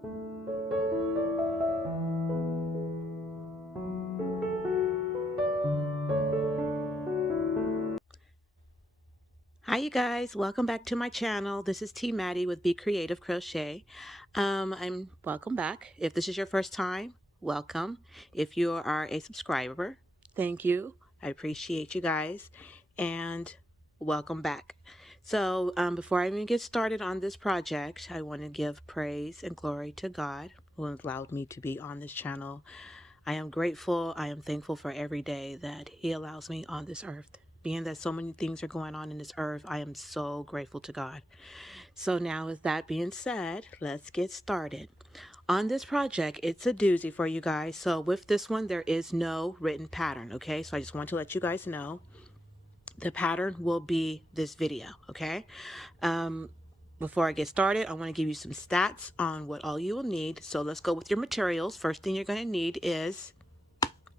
Hi you guys, welcome back to my channel. This is Maddy with Be Creative Crochet. I'm welcome back. If this is your first time, welcome. If you are a subscriber, thank you. I appreciate you guys and welcome back. So before I even get started on this project, I want to give praise and glory to God who allowed me to be on this channel. I am grateful. I am thankful for every day that He allows me on this earth. Being that so many things are going on in this earth, I am so grateful to God. So now with that being said, let's get started. On this project, it's a doozy for you guys. So with this one, there is no written pattern, okay? So I just want to let you guys know the pattern will be this video, okay? Before I get started, I want to give you some stats on what all you will need. So let's go with your materials. First thing you're going to need is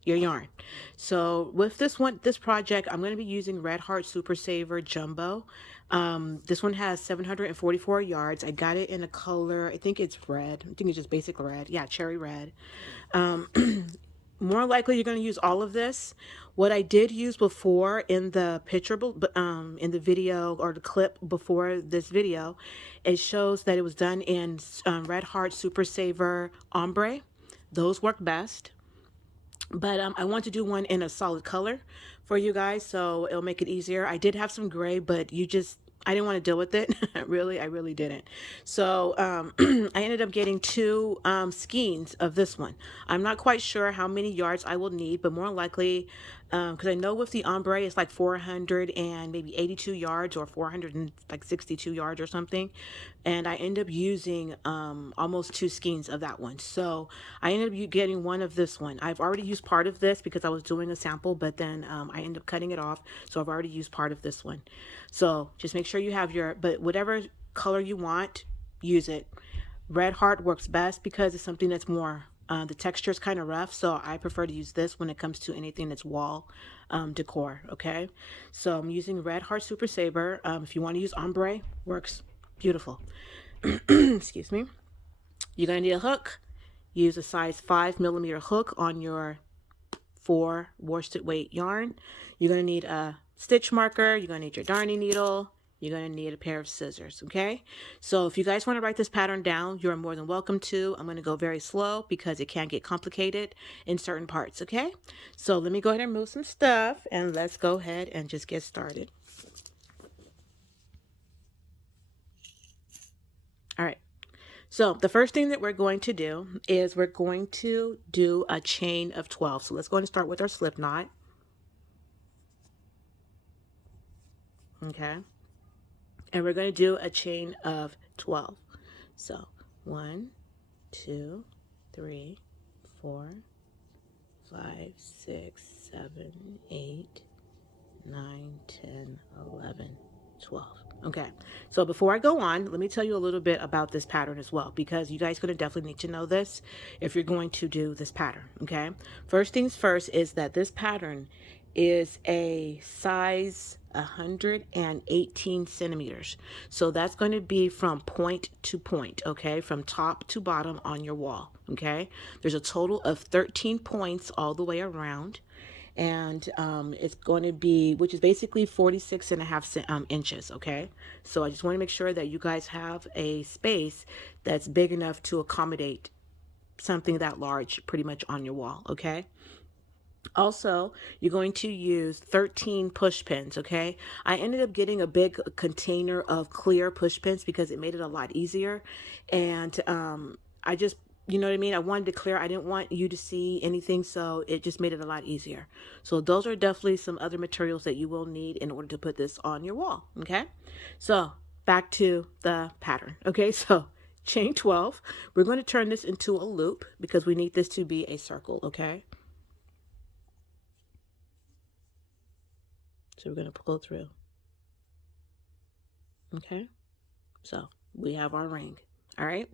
your yarn. So with this project, I'm going to be using Red Heart Super Saver Jumbo. This one has 744 yards. I got it in a color, I think it's red. I think it's just basic red. Yeah, cherry red. More likely you're going to use all of this. What I did use before in the picture, in the video or the clip before this video, it shows that it was done in Red Heart Super Saver Ombre. Those work best. But I want to do one in a solid color for you guys, so it'll make it easier. I did have some gray, but I didn't want to deal with it. I really didn't. So I ended up getting two skeins of this one. I'm not quite sure how many yards I will need, but more likely, because I know with the ombre it's like 400 and maybe 82 yards or 462 yards or something, and I end up using almost two skeins of that one. So I ended up getting one of this one. I've already used part of this because I was doing a sample, but then I ended up cutting it off, so I've already used part of this one. So just make sure you have but whatever color you want, use it. Red Heart works best because it's something that's more, the texture is kind of rough, so I prefer to use this when it comes to anything that's wall decor, okay? So I'm using Red Heart Super Saver. If you want to use ombre, works beautiful. Excuse me. You're going to need a hook. Use a size 5mm hook on your 4 worsted weight yarn. You're going to need a stitch marker. You're going to need your darning needle. You're going to need a pair of scissors, okay? So if you guys want to write this pattern down, you're more than welcome to. I'm going to go very slow because it can get complicated in certain parts, okay? So let me go ahead and move some stuff, and let's go ahead and just get started. All right. So the first thing that we're going to do is we're going to do a chain of 12. So let's go ahead and start with our slip knot. Okay. And we're going to do a chain of 12. So 1, 2, 3, 4, 5, 6, 7, 8, 9, 10, 11, 12. Okay, so before I go on, let me tell you a little bit about this pattern as well, because you guys are going to definitely need to know this if you're going to do this pattern, okay? First things first is that this pattern is a size 118 centimeters. So that's going to be from point to point, okay? From top to bottom on your wall, okay? There's a total of 13 points all the way around, and it's going to be, which is basically 46.5 inches, okay? So I just want to make sure that you guys have a space that's big enough to accommodate something that large pretty much on your wall, okay? Also, you're going to use 13 push pins, okay? I ended up getting a big container of clear push pins because it made it a lot easier. And I just, you know what I mean? I wanted to clear. I didn't want you to see anything, so it just made it a lot easier. So those are definitely some other materials that you will need in order to put this on your wall, okay? So back to the pattern, okay? So chain 12. We're going to turn this into a loop because we need this to be a circle, okay? So we're going to pull through. Okay, so we have our ring. All right,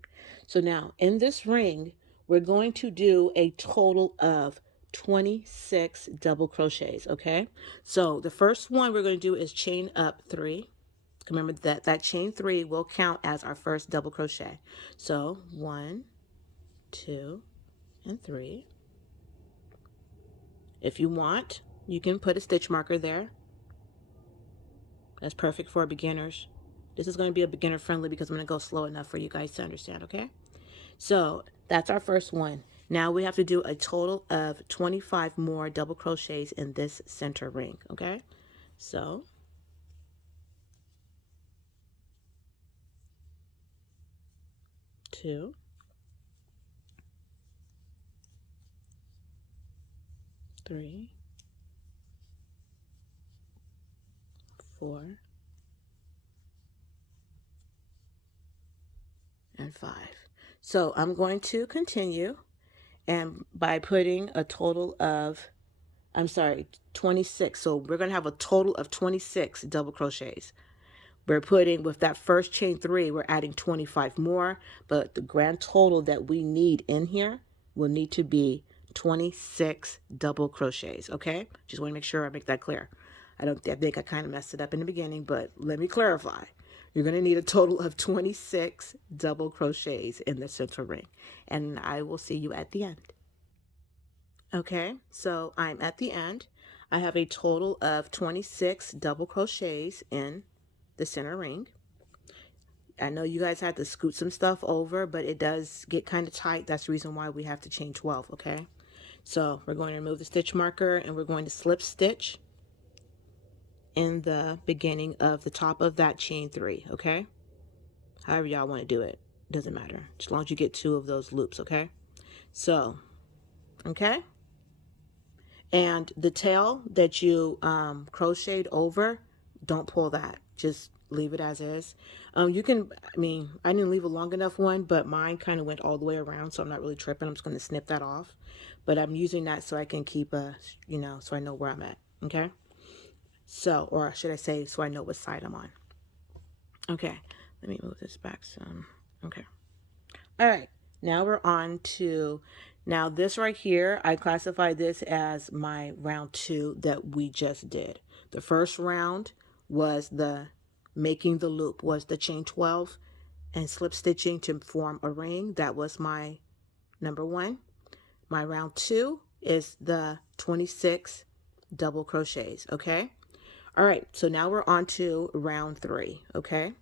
so now in this ring, we're going to do a total of 26 double crochets. Okay, so the first one we're going to do is chain up 3. Remember that chain 3 will count as our first double crochet. So 1, 2, and 3. If you want, you can put a stitch marker there. That's perfect for beginners. This is going to be a beginner friendly because I'm going to go slow enough for you guys to understand, okay? So that's our first one. Now we have to do a total of 25 more double crochets in this center ring, okay? So 2, 3, 4, and 5. So I'm going to continue, and by putting a total of, 26. So we're going to have a total of 26 double crochets. We're putting, with that first chain 3, we're adding 25 more, but the grand total that we need in here will need to be 26 double crochets, okay? Just want to make sure I make that clear. I think I kind of messed it up in the beginning, but let me clarify. You're going to need a total of 26 double crochets in the center ring, and I will see you at the end. Okay, so I'm at the end. I have a total of 26 double crochets in the center ring. I know you guys had to scoot some stuff over, but it does get kind of tight. That's the reason why we have to chain 12, okay? So we're going to remove the stitch marker, and we're going to slip stitch in the beginning of the top of that chain 3, okay? However y'all want to do it, doesn't matter, as long as you get 2 of those loops, okay? So, okay? And the tail that you crocheted over, don't pull that. Just leave it as is. You can, I didn't leave a long enough one, but mine kind of went all the way around, so I'm not really tripping. I'm just going to snip that off. But I'm using that so I can keep so I know where I'm at, okay? So, or should I say, so I know what side I'm on. Okay, let me move this back some. Okay. All right, now we're on to, now this right here, I classify this as my round 2 that we just did. The first round was the making the loop, was the chain 12 and slip stitching to form a ring. That was my number 1. My round 2 is the 26 double crochets, okay? All right, so now we're on to round 3, okay?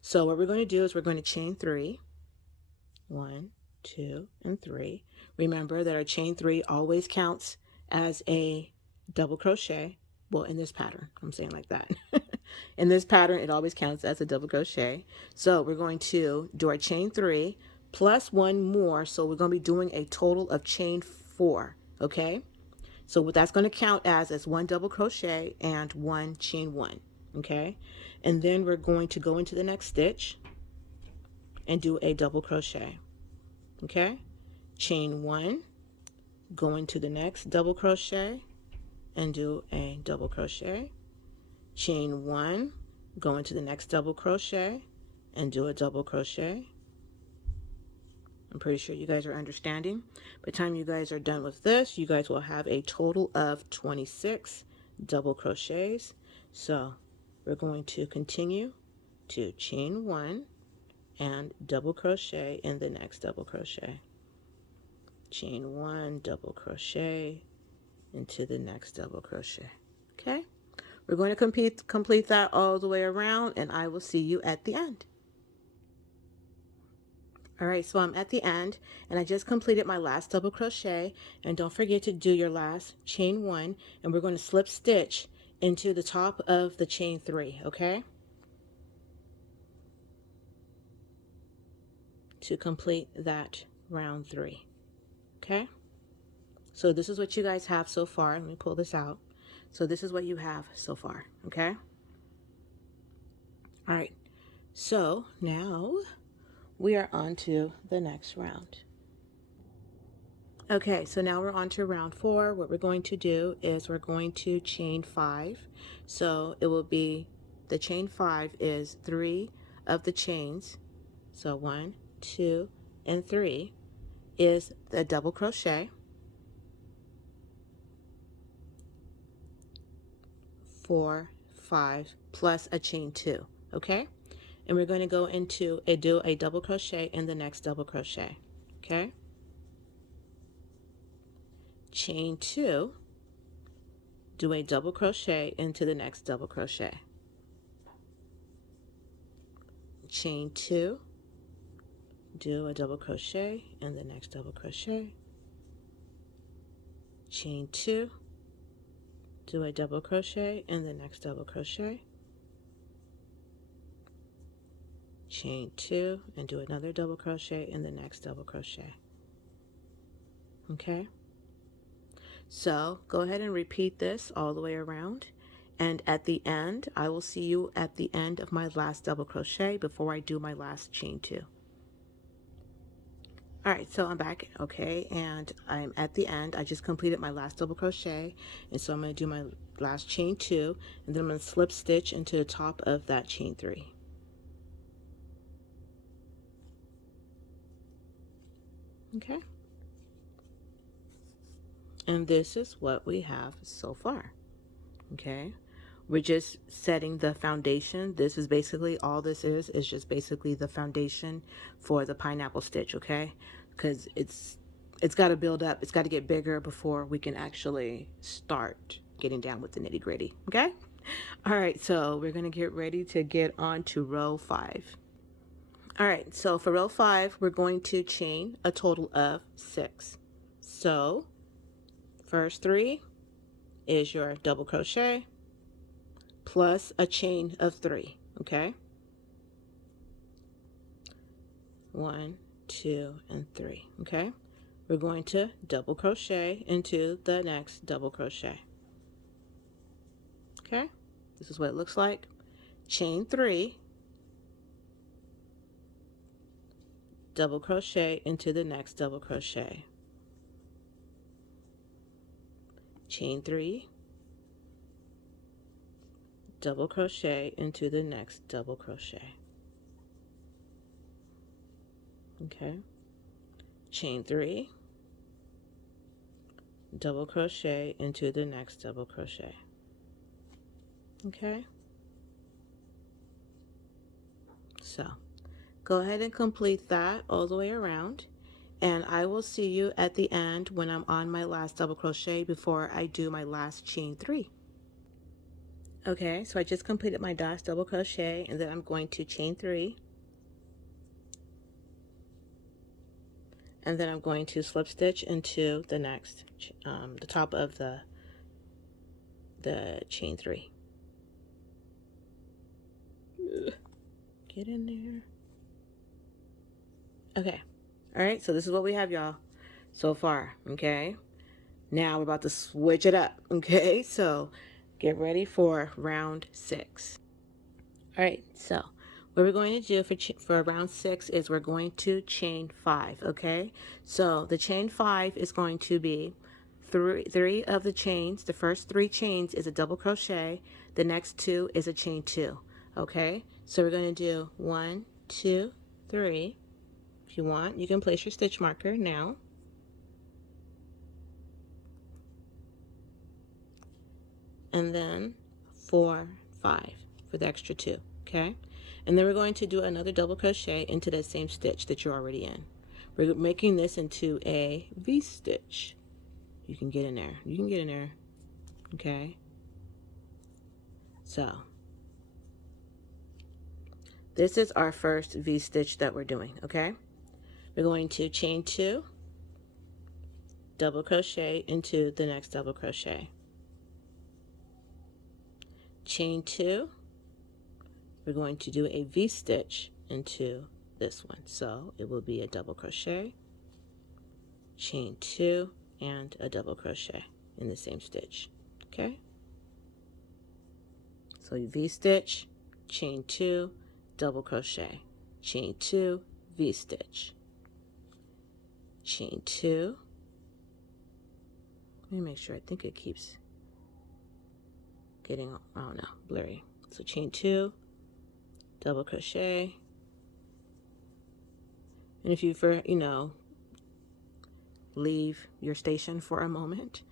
So what we're going to do is we're going to chain 3. 1, 2, and 3. Remember that our chain 3 always counts as a double crochet. Well, in this pattern, I'm saying like that. In this pattern, it always counts as a double crochet. So we're going to do our chain 3 plus 1 more. So we're going to be doing a total of chain 4. Okay. So what that's going to count as is 1 double crochet and 1 chain 1. Okay. And then we're going to go into the next stitch and do a double crochet. Okay, chain 1, go into the next double crochet and do a double crochet. Chain 1, go into the next double crochet and do a double crochet. I'm pretty sure you guys are understanding. By the time you guys are done with this, you guys will have a total of 26 double crochets. So we're going to continue to chain 1 and double crochet in the next double crochet. Chain 1, double crochet into the next double crochet. Okay, we're going to complete that all the way around, and I will see you at the end. All right, so I'm at the end, and I just completed my last double crochet. And don't forget to do your last chain 1, and we're going to slip stitch into the top of the chain 3, okay, to complete that round 3. Okay, so this is what you guys have so far. Let me pull this out. So this is what you have so far, okay? All right, so now we are on to the next round. Okay, so now we're on to round 4. What we're going to do is we're going to chain 5. So it will be, the chain 5 is 3 of the chains. So 1, 2, and 3 is the double crochet. 4, 5 plus a chain 2, okay? And we're going to go into do a double crochet in the next double crochet, okay? chain 2, do a double crochet into the next double crochet, chain 2, do a double crochet in the next double crochet, chain 2, do a double crochet in the next double crochet, chain 2, and do another double crochet in the next double crochet. Okay, so go ahead and repeat this all the way around, and at the end I will see you at the end of my last double crochet before I do my last chain 2. Alright, so I'm back, okay, and I'm at the end. I just completed my last double crochet, and so I'm going to do my last chain 2, and then I'm going to slip stitch into the top of that chain 3. Okay, and this is what we have so far. Okay, we're just setting the foundation. This is basically all this is just basically the foundation for the pineapple stitch. Okay, because it's got to build up, it's got to get bigger before we can actually start getting down with the nitty gritty. Okay, all right, so we're gonna get ready to get on to row 5. All right, so for row 5 we're going to chain a total of 6. So first 3 is your double crochet plus a chain of 3. Okay, 1, 2, and 3. Okay, we're going to double crochet into the next double crochet. Okay, this is what it looks like. Chain 3, double crochet into the next double crochet, chain 3, double crochet into the next double crochet. Okay, chain 3, double crochet into the next double crochet. Okay, so go ahead and complete that all the way around, and I will see you at the end when I'm on my last double crochet before I do my last chain 3. Okay, so I just completed my last double crochet, and then I'm going to chain 3, and then I'm going to slip stitch into the next the top of the chain 3. Get in there. Okay, all right, so this is what we have, y'all, so far. Okay, now we're about to switch it up. Okay, so get ready for round 6. All right, so what we're going to do for round 6 is we're going to chain 5. Okay, so the chain 5 is going to be three of the chains. The first 3 chains is a double crochet, the next 2 is a chain 2. Okay, so we're going to do 1, 2, 3. If you want, you can place your stitch marker now. And then 4, 5 for the extra 2. Okay, and then we're going to do another double crochet into that same stitch that you're already in. We're making this into a V-stitch. You can get in there. You can get in there. Okay, so this is our first V-stitch that we're doing. Okay, we're going to chain 2, double crochet into the next double crochet, chain 2, we're going to do a V-stitch into this one, so it will be a double crochet, chain 2, and a double crochet in the same stitch. Okay, so you V-stitch, chain 2, double crochet, chain 2, V-stitch, chain 2. Let me make sure. I think it keeps getting, I don't know, blurry. So chain 2, double crochet, and if you leave your station for a moment,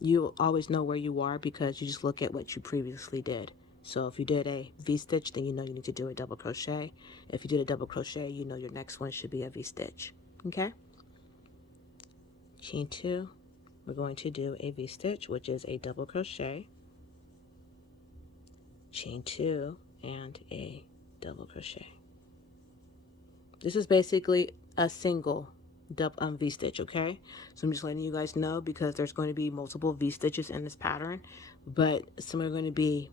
you always know where you are because you just look at what you previously did. So if you did a V-stitch, then you know you need to do a double crochet. If you did a double crochet, you know your next one should be a V-stitch. Okay, chain 2, we're going to do a V-stitch, which is a double crochet, chain 2, and a double crochet. This is basically a single V-stitch, okay? So I'm just letting you guys know because there's going to be multiple V-stitches in this pattern, but some are going to be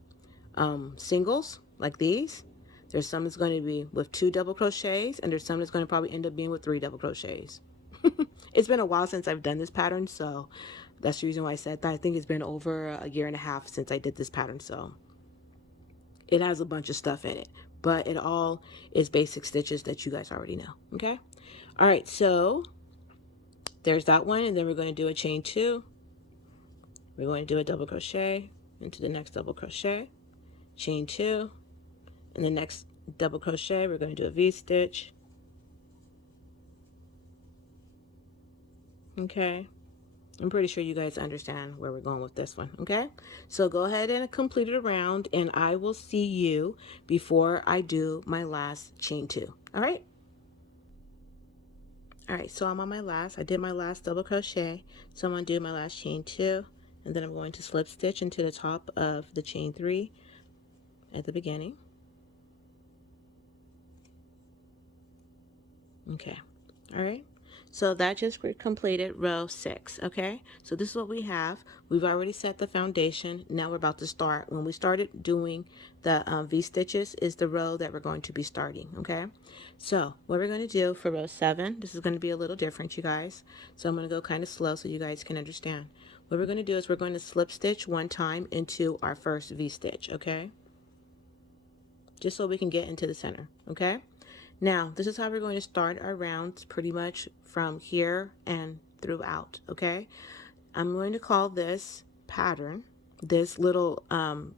singles like these. There's some that's going to be with 2 double crochets, and there's some that's going to probably end up being with 3 double crochets. It's been a while since I've done this pattern, so that's the reason why I said that. I think it's been over a year and a half since I did this pattern, so it has a bunch of stuff in it, but it all is basic stitches that you guys already know, okay? All right, so there's that one, and then we're going to do a chain 2. We're going to do a double crochet into the next double crochet, chain 2, and the next double crochet, we're going to do a V-stitch. Okay, I'm pretty sure you guys understand where we're going with this one, okay? So go ahead and complete it around, and I will see you before I do my last chain 2, all right? All right, so I'm on I did my last double crochet, so I'm going to do my last chain 2, and then I'm going to slip stitch into the top of the chain 3 at the beginning. Okay, all right. So that just completed row 6, okay? So this is what we have. We've already set the foundation. Now we're about to start. When we started doing the V-stitches is the row that we're going to be starting, okay? So what we're going to do for row 7, this is going to be a little different, you guys. So I'm going to go kind of slow so you guys can understand. What we're going to do is we're going to slip stitch one time into our first V-stitch, okay? Just so we can get into the center, okay? Now, this is how we're going to start our rounds pretty much from here and throughout, okay? I'm going to call this pattern, this little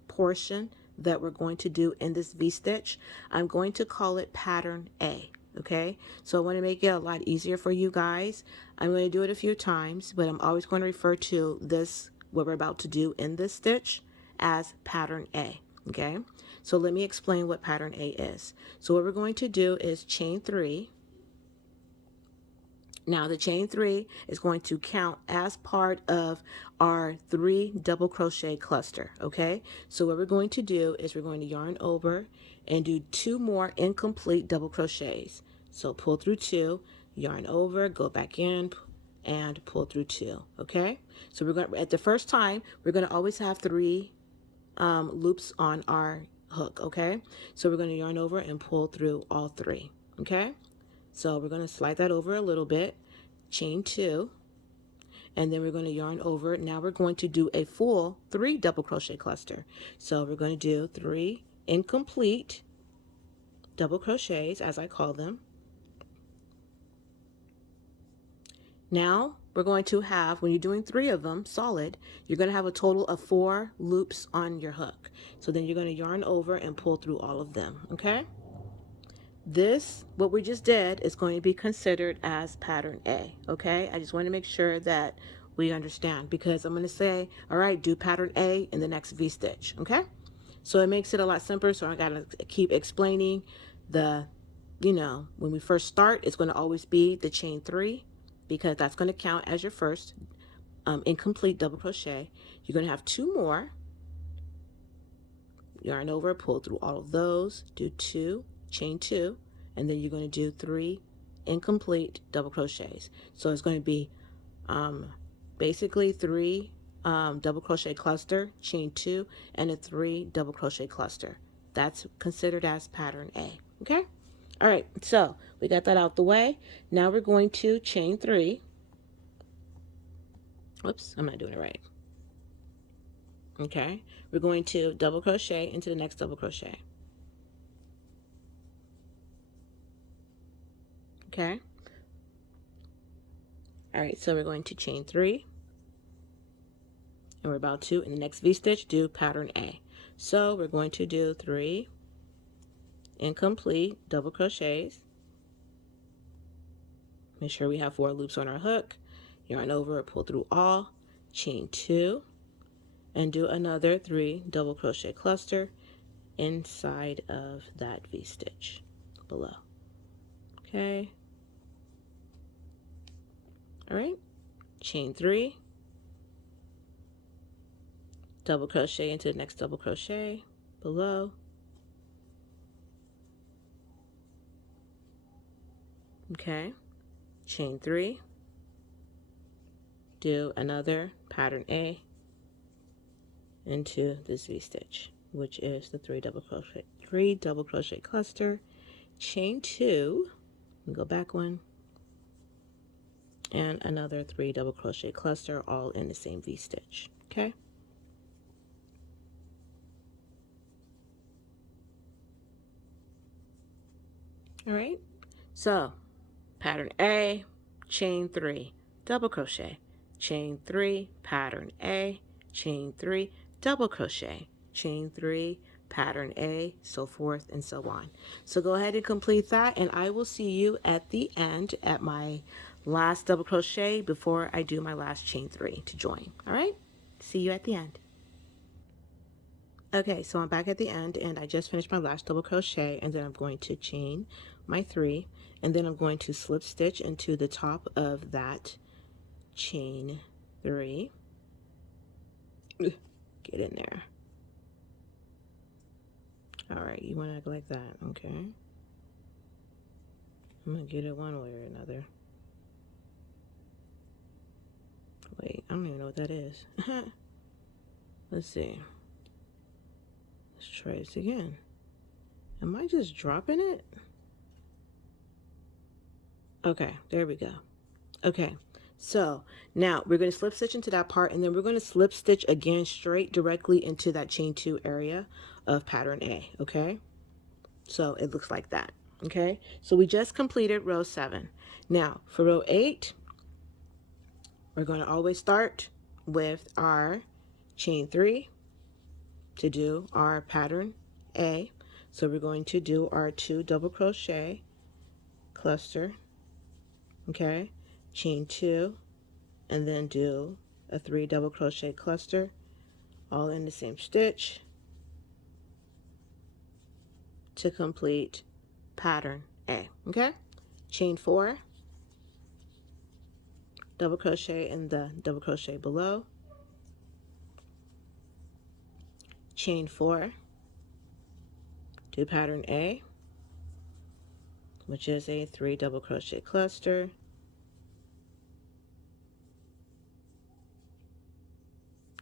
portion that we're going to do in this V-stitch, I'm going to call it pattern A, okay? So I want to make it a lot easier for you guys. I'm going to do it a few times, but I'm always going to refer to this, what we're about to do in this stitch, as pattern A, okay? So let me explain what pattern A is. So what we're going to do is chain 3. Now the chain 3 is going to count as part of our 3 double crochet cluster, okay? So what we're going to do is we're going to yarn over and do 2 more incomplete double crochets. So pull through 2, yarn over, go back in, and pull through 2, okay? So we're going to, at the first time, we're going to always have 3 loops on our hook, okay? So we're going to yarn over and pull through all 3, okay? So we're going to slide that over a little bit, chain 2, and then we're going to yarn over. Now we're going to do a full 3 double crochet cluster. So we're going to do 3 incomplete double crochets, as I call them. Now we're going to have, when you're doing 3 of them solid, you're going to have a total of 4 loops on your hook. So then you're going to yarn over and pull through all of them, okay? This, what we just did, is going to be considered as pattern A, okay? I just want to make sure that we understand, because I'm going to say, all right, do pattern A in the next V-stitch, okay? So it makes it a lot simpler, so I got to keep explaining the, when we first start, it's going to always be the chain 3, because that's going to count as your first incomplete double crochet. You're going to have 2 more, yarn over, pull through all of those, do 2, chain 2, and then you're going to do 3 incomplete double crochets. So it's going to be basically 3 double crochet cluster, chain 2, and a 3 double crochet cluster. That's considered as pattern A, okay? All right, so we got that out the way. Now we're going to chain 3. Whoops, I'm not doing it right. Okay, we're going to double crochet into the next double crochet. Okay. All right, so we're going to chain 3. And we're about to, in the next V-stitch, do pattern A. So we're going to do 3 incomplete double crochets. Make sure we have 4 loops on our hook. Yarn over, pull through all, chain 2, and do another 3 double crochet cluster inside of that V-stitch below. Okay. All right, chain 3, double crochet into the next double crochet below, okay, chain 3, do another pattern A into this V-stitch, which is the 3 double crochet cluster, chain 2, go back one, and another 3 double crochet cluster, all in the same V-stitch, okay? All right, so pattern A, chain 3, double crochet, chain 3, pattern A, chain 3, double crochet, chain 3, pattern A, so forth and so on. So go ahead and complete that, and I will see you at the end at my last double crochet before I do my last chain 3 to join. All right, see you at the end. Okay, so I'm back at the end, and I just finished my last double crochet, and then I'm going to chain my 3, and then I'm going to slip stitch into the top of that chain 3. Get in there. All right, you want to act like that, okay? I'm gonna get it one way or another. Wait, I don't even know what that is. Let's see. Let's try this again. Am I just dropping it? Okay, there we go. Okay, so now we're going to slip stitch into that part, and then we're going to slip stitch again straight directly into that chain 2 area of pattern A, okay? So it looks like that, okay? So we just completed row 7. Now for row 8, we're going to always start with our chain 3 to do our pattern A. So we're going to do our 2 double crochet cluster, okay, chain 2, and then do a 3 double crochet cluster, all in the same stitch to complete pattern A, okay? Chain 4, double crochet in the double crochet below, chain 4, do pattern A, which is a 3 double crochet cluster,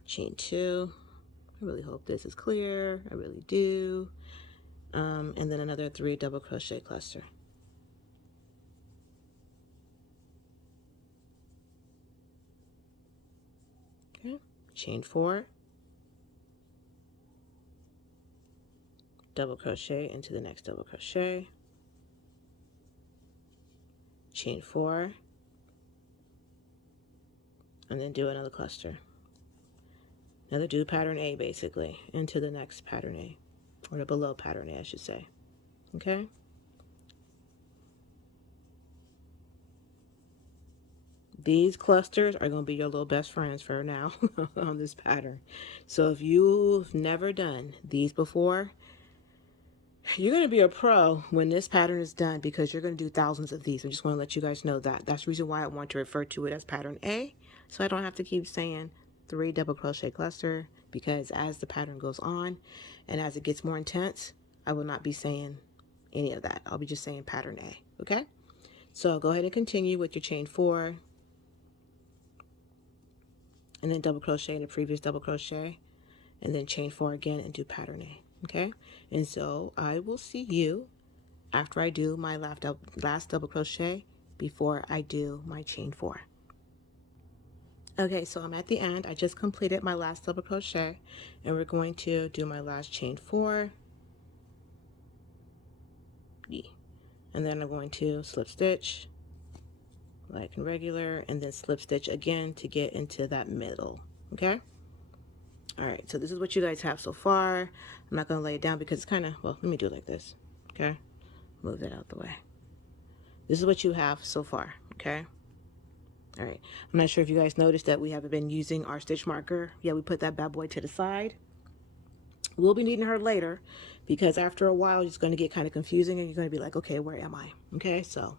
chain 2. I really hope this is clear. I really do. And then another 3 double crochet cluster. Okay, chain 4, double crochet into the next double crochet, chain 4, and then do another cluster. Another do pattern A basically into the next pattern A, or the below pattern A, I should say. Okay. These clusters are going to be your little best friends for now on this pattern. So if you've never done these before, you're going to be a pro when this pattern is done, because you're going to do thousands of these. I just want to let you guys know that. That's the reason why I want to refer to it as pattern A, so I don't have to keep saying 3 double crochet cluster, because as the pattern goes on and as it gets more intense, I will not be saying any of that. I'll be just saying pattern A, okay? So go ahead and continue with your chain 4, and then double crochet in the previous double crochet, and then chain 4 again and do pattern A, okay? And so I will see you after I do my last double crochet before I do my chain 4. Okay, so I'm at the end. I just completed my last double crochet, and we're going to do my last chain 4, and then I'm going to slip stitch like regular, and then slip stitch again to get into that middle, okay? All right, so this is what you guys have so far. I'm not going to lay it down because it's kind of, well, let me do it like this, okay? Move that out the way. This is what you have so far, okay? All right, I'm not sure if you guys noticed that we haven't been using our stitch marker. Yeah, we put that bad boy to the side. We'll be needing her later, because after a while it's going to get kind of confusing and you're going to be like, okay, where am I? Okay, so,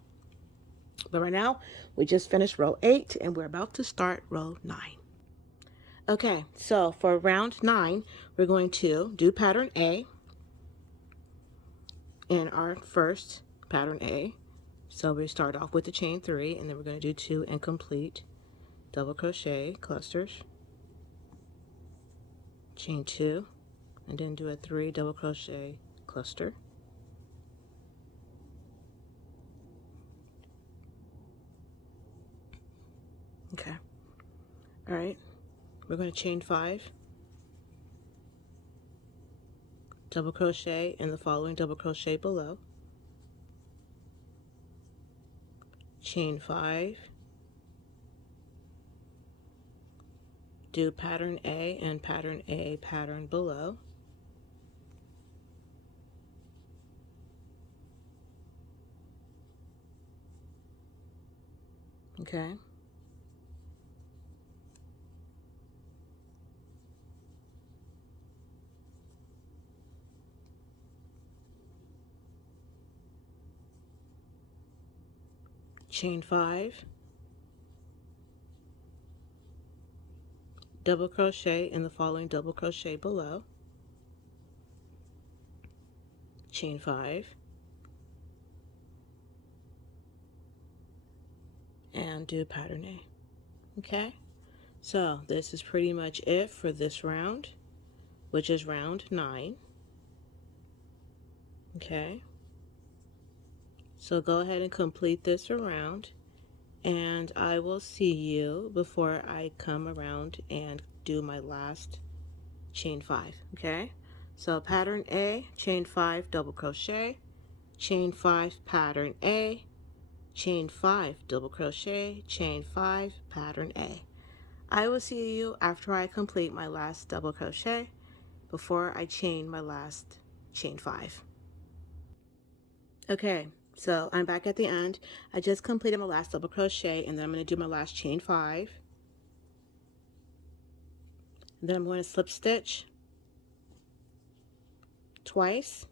but right now we just finished row 8 and we're about to start row 9. Okay, so for round 9, we're going to do pattern A in our first pattern A. So we start off with the chain 3, and then we're going to do 2 incomplete double crochet clusters, chain 2, and then do a 3 double crochet cluster, okay. All right, we're going to chain 5, double crochet in the following double crochet below, chain 5, do pattern A and pattern A pattern below, okay. Chain 5, double crochet in the following double crochet below, chain 5, and do pattern A. Okay, so this is pretty much it for this round, which is round 9. Okay, so go ahead and complete this around, and I will see you before I come around and do my last chain 5. Okay, so pattern A, chain 5, double crochet, chain 5, pattern A, chain 5, double crochet, chain 5, pattern A. I will see you after I complete my last double crochet before I chain my last chain 5. Okay, so I'm back at the end. I just completed my last double crochet, and then I'm going to do my last chain 5. And then I'm going to slip stitch twice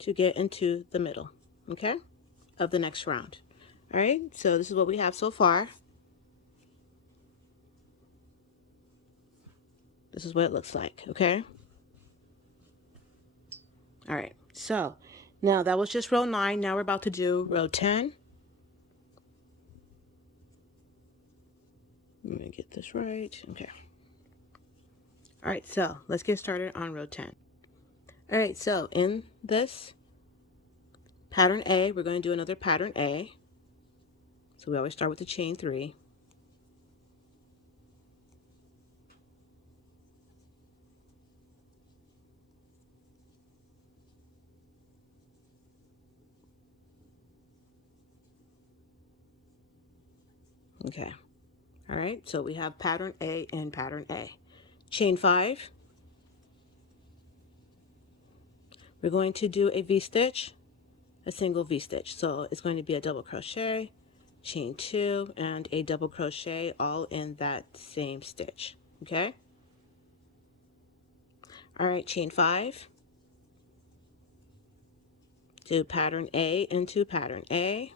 to get into the middle, okay, of the next round. All right, so this is what we have so far. This is what it looks like, okay? All right, so now that was just row 9. Now we're about to do row 10. Let me get this right. Okay. All right, so let's get started on row 10. All right, so in this pattern A, we're going to do another pattern A. So we always start with the chain 3. Okay. All right, so we have pattern A and pattern A. Chain 5. We're going to do a V-stitch, a single V-stitch. So it's going to be a double crochet, chain 2, and a double crochet all in that same stitch. Okay? All right, chain 5. Do pattern A into pattern A.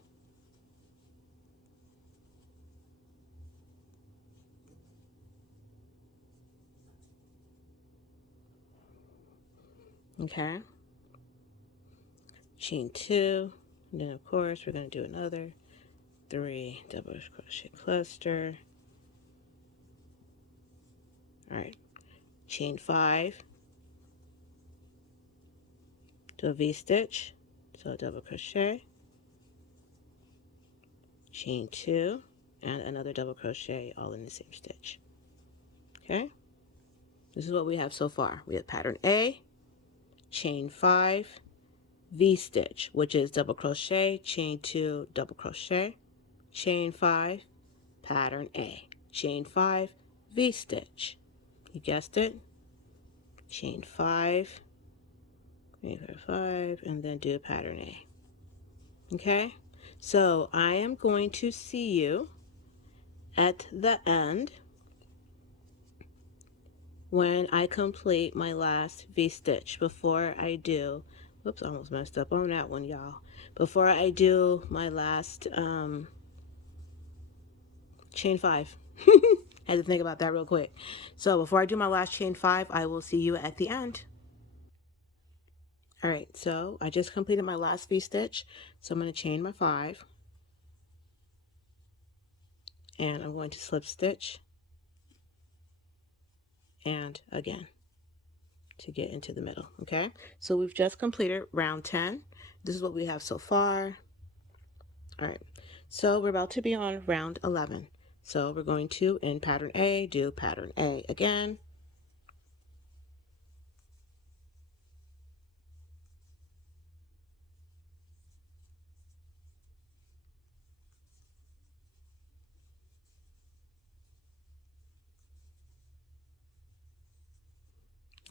Okay? Chain 2, and then of course we're going to do another 3 double crochet cluster. All right, chain 5, do a V-stitch, so double crochet, chain 2, and another double crochet all in the same stitch. Okay, this is what we have so far. We have pattern A, chain 5, V-stitch, which is double crochet, chain 2, double crochet, chain 5, pattern A, chain 5, V-stitch. You guessed it, chain 5, 5, and then do pattern A. Okay, so I am going to see you at the end when I complete my last V-stitch. Before I do, whoops, I almost messed up on that one, y'all. Before I do my last chain 5. Had to think about that real quick. So before I do my last chain 5, I will see you at the end. All right, so I just completed my last V-stitch, so I'm going to chain my 5, and I'm going to slip stitch, and again, to get into the middle. Okay, so we've just completed round 10. This is what we have so far. All right, so we're about to be on round 11. So we're going to, in pattern A, do pattern A again.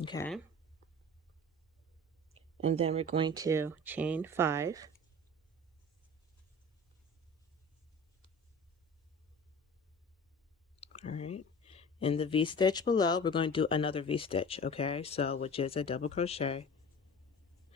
Okay, and then we're going to chain 5. All right, in the V-stitch below, we're going to do another V-stitch, okay, so which is a double crochet.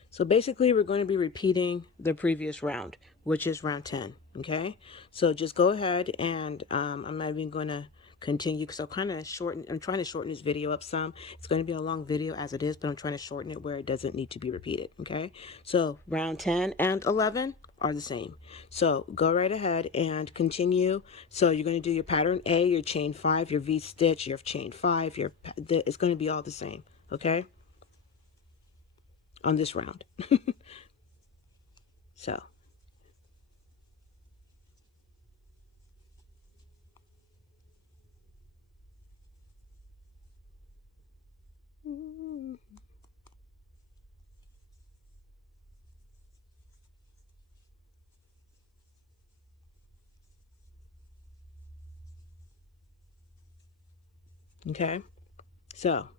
So basically we're going to be repeating the previous round, which is round 10, okay? So just go ahead and I'm not even going to continue because I'm trying to shorten this video up some. It's going to be a long video as it is, but I'm trying to shorten it where it doesn't need to be repeated, okay? So round 10 and 11 are the same. So go right ahead and continue. So you're going to do your pattern A, your chain 5, your V-stitch, your chain 5, it's going to be all the same, okay? On this round. So okay, so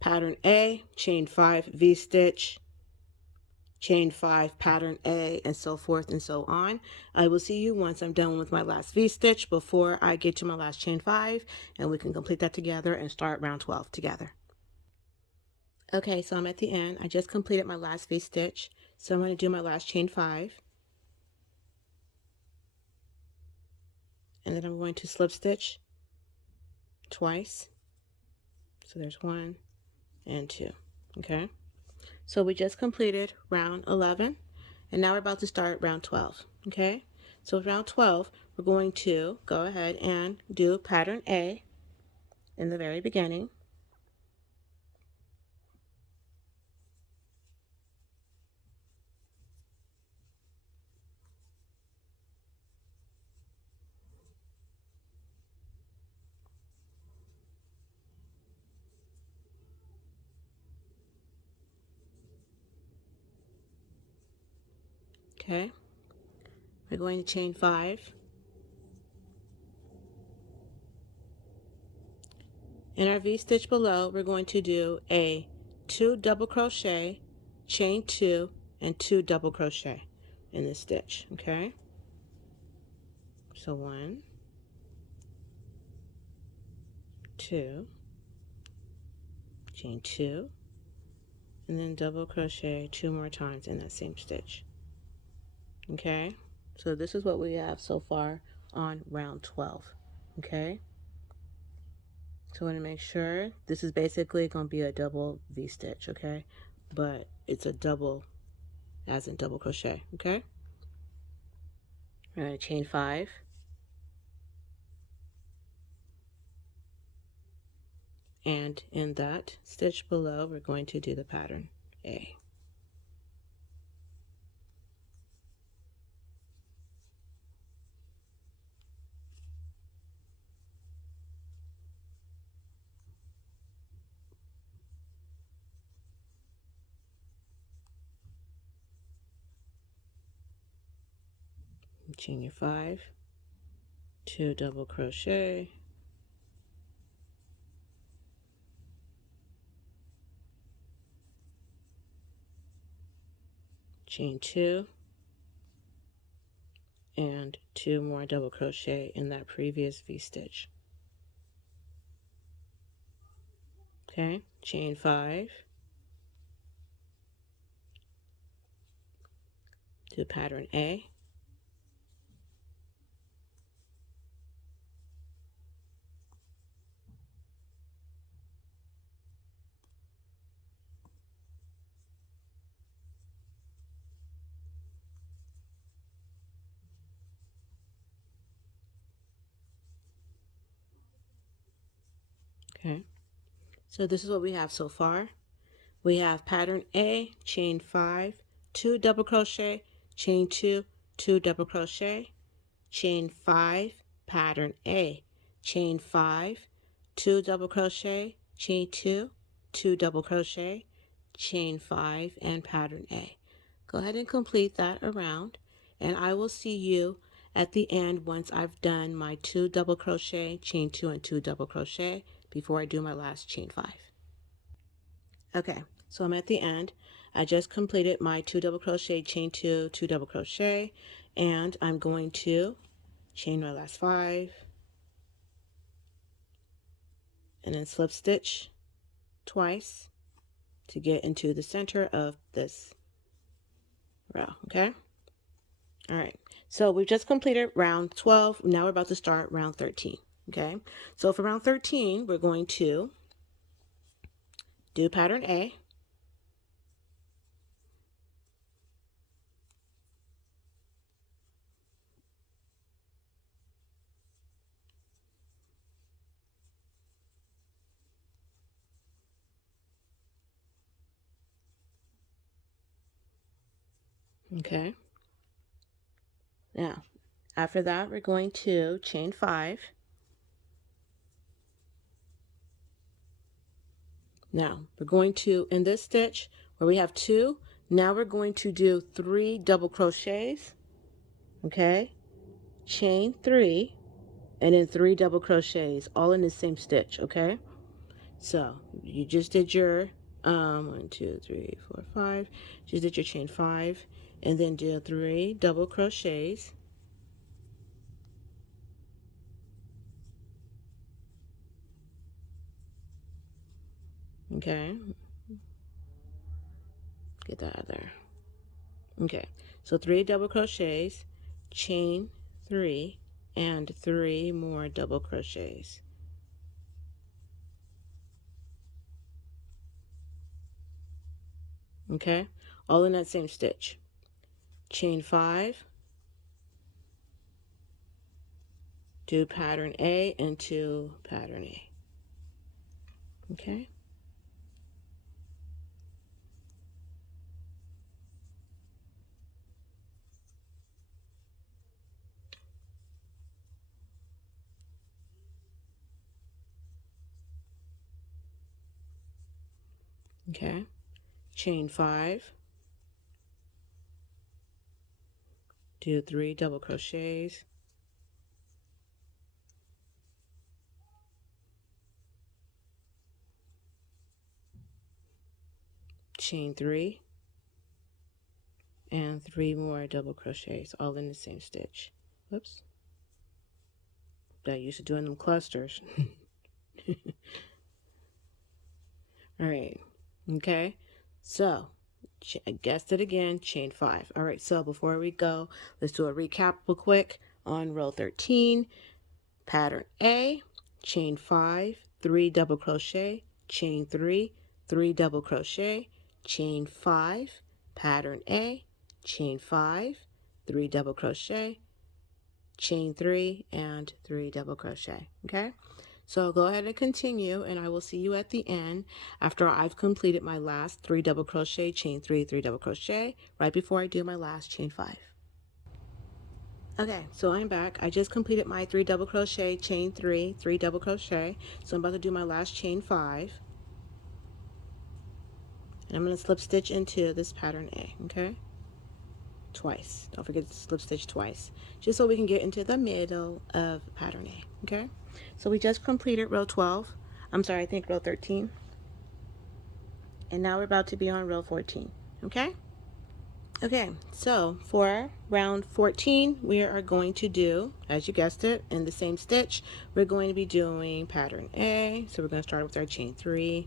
pattern A, chain 5, V-stitch, chain 5, pattern A, and so forth and so on. I will see you once I'm done with my last V-stitch before I get to my last chain 5, and we can complete that together and start round 12 together. Okay, so I'm at the end. I just completed my last V-stitch, so I'm going to do my last chain 5, and then I'm going to slip stitch twice. So there's 1 and 2, okay? So we just completed round 11, and now we're about to start round 12, okay? So round 12, we're going to go ahead and do pattern A in the very beginning. Okay, we're going to chain 5. In our V-stitch below, we're going to do a 2 double crochet, chain 2, and 2 double crochet in this stitch, okay? So 1, 2, chain 2, and then double crochet 2 more times in that same stitch. Okay, so this is what we have so far on round 12. Okay, so I want to make sure this is basically going to be a double V-stitch, okay, but it's a double as in double crochet. Okay, we're going to chain 5, and in that stitch below we're going to do the pattern A. Chain your 5, 2 double crochet, chain 2, and 2 more double crochet in that previous V-stitch. Okay, chain 5, do pattern A, Okay, so this is what we have so far. We have pattern A, chain 5, 2 double crochet, chain 2, 2 double crochet, chain 5, pattern A, chain 5, 2 double crochet, chain 2, 2 double crochet, chain 5, and pattern A. Go ahead and complete that around, and I will see you at the end once I've done my 2 double crochet, chain 2, and 2 double crochet before I do my last chain 5. Okay, so I'm at the end. I just completed my 2 double crochet, chain 2, 2 double crochet, and I'm going to chain my last 5 and then slip stitch twice to get into the center of this row. Okay, all right, so we've just completed round 12. Now we're about to start round 13. Okay, so for round 13 we're going to do pattern A, okay. Now after that we're going to chain 5. Now we're going to, in this stitch where we have 2, now we're going to do 3 double crochets, okay, chain 3, and then 3 double crochets all in the same stitch. Okay, so you just did your 1 2 3 4 5, just did your chain 5, and then do 3 double crochets, okay, get that out of there. Okay, so 3 double crochets, chain 3, and 3 more double crochets. Okay, all in that same stitch. Chain 5, do pattern A into pattern A. Okay, okay, chain 5, do 3 double crochets, chain 3, and 3 more double crochets all in the same stitch. Whoops, got used to doing them clusters. All right, okay, so I guessed it again, chain 5. All right, so before we go, let's do a recap real quick. On row 13, pattern A, chain 5, 3 double crochet, chain 3, 3 double crochet, chain 5, pattern A, chain 5, 3 double crochet, chain 3, and 3 double crochet. Okay, so go ahead and continue, and I will see you at the end after I've completed my last 3 double crochet, chain 3, 3 double crochet, right before I do my last chain 5. Okay, so I'm back. I just completed my 3 double crochet, chain 3, 3 double crochet. So I'm about to do my last chain 5. And I'm going to slip stitch into this pattern A, okay? Twice. Don't forget to slip stitch twice, just so we can get into the middle of pattern A, okay? So we just completed row 12. I'm sorry, I think row 13. And now we're about to be on row 14, okay? Okay, so for round 14, we are going to do, as you guessed it, in the same stitch, we're going to be doing pattern A. So we're going to start with our chain 3.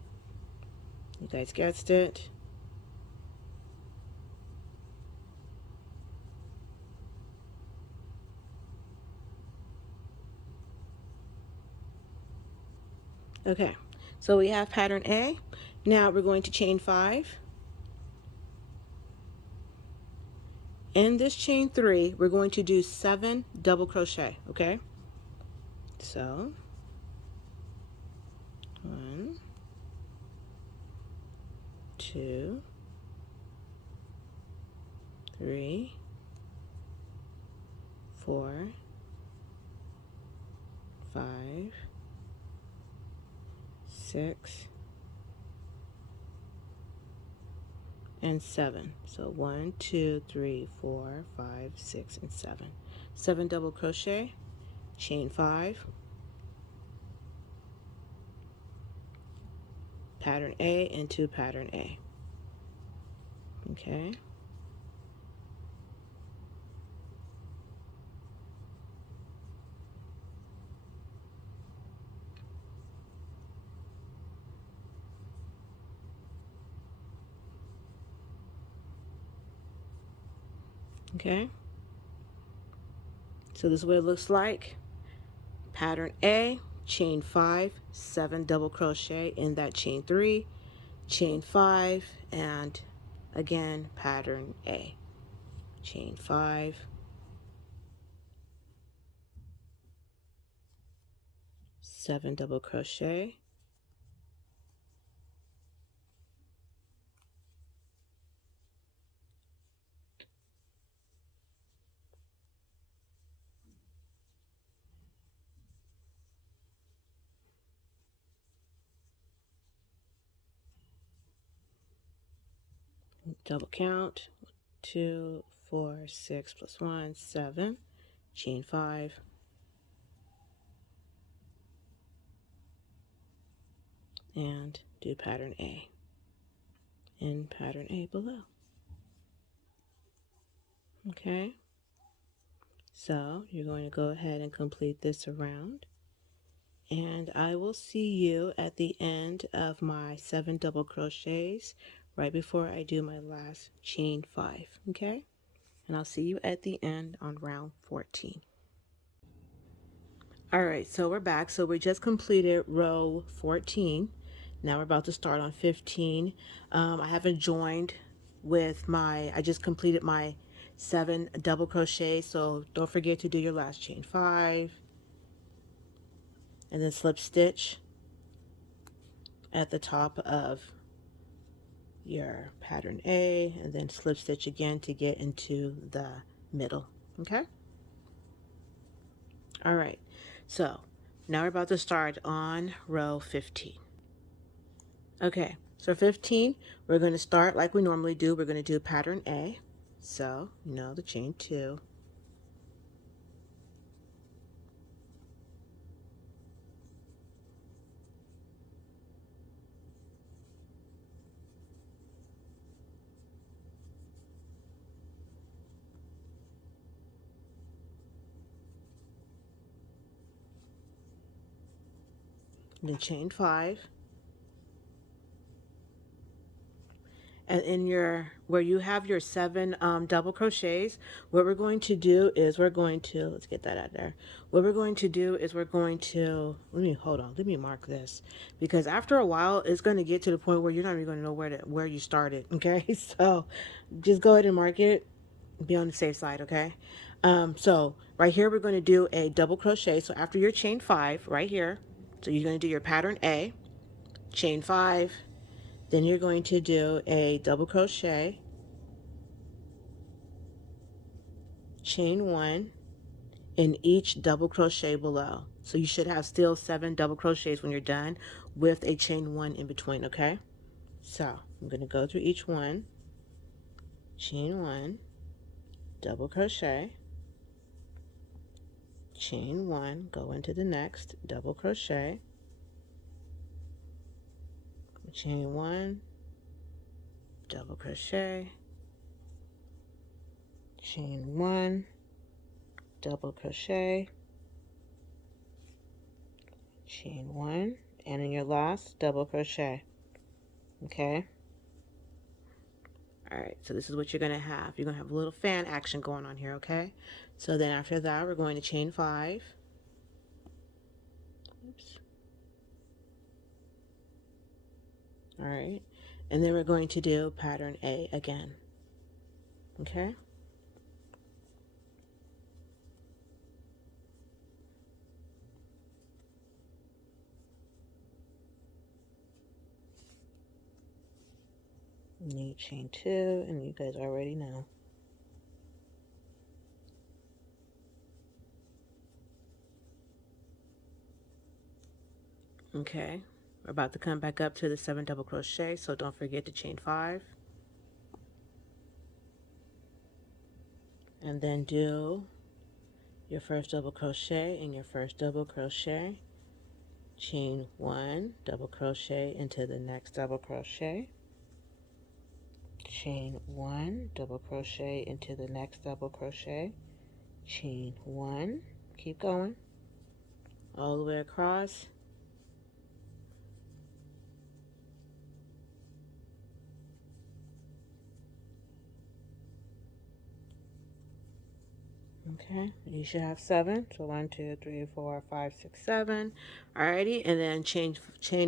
You guys guessed it. Okay, so we have pattern A. Now we're going to chain 5. In this chain 3, we're going to do 7 double crochet, okay? So 1, 2, 3, 4, 5, 6, and 7. So 1, 2, 3, 4, 5, 6, and 7. 7 double crochet, chain 5, pattern A into pattern A. Okay. Okay. So this is what it looks like. Pattern A, chain 5, 7 double crochet in that chain 3, chain 5, and again pattern A, chain 5, seven double crochet, double count, 2, 4, 6 plus 1, 7, chain 5, and do pattern A in pattern A below. Okay, so you're going to go ahead and complete this around, and I will see you at the end of my 7 double crochets right before I do my last chain 5. Okay, and I'll see you at the end on round 14. All right, so we're back. So we just completed row 14. Now we're about to start on 15. I haven't joined with I just completed my 7 double crochet. So don't forget to do your last chain 5 and then slip stitch at the top of your pattern A and then slip stitch again to get into the middle. Okay. All right. So now we're about to start on row 15. Okay, so 15, we're going to start like we normally do. We're going to do pattern A. So, the chain 2. Then chain 5. And in where you have your 7 double crochets, what we're going to do is let's get that out there. What we're going to do is let me mark this, because after a while it's going to get to the point where you're not even going to know where you started. Okay, so just go ahead and mark it, be on the safe side. Okay, so right here we're going to do a double crochet. So after your chain 5 right here, so you're going to do your pattern A, chain 5, then you're going to do a double crochet, chain 1 in each double crochet below. So you should have still 7 double crochets when you're done with a chain 1 in between. Okay, so I'm going to go through each one, chain 1, double crochet, chain 1, go into the next, double crochet, chain 1, double crochet, chain 1, double crochet, chain 1, and in your last, double crochet. Okay, all right, so this is what you're going to have. You're going to have a little fan action going on here. Okay, so then after that we're going to chain 5. Oops. All right, and then we're going to do pattern A again. Okay, And you chain 2, and you guys already know. Okay, we're about to come back up to the 7 double crochet, so don't forget to chain 5. And then do your first double crochet in your first double crochet, chain 1, double crochet into the next double crochet, chain 1, double crochet into the next double crochet, chain 1, keep going all the way across. Okay, you should have 7. So 1, 2, 3, 4, 5, 6, 7. Alrighty, and then chain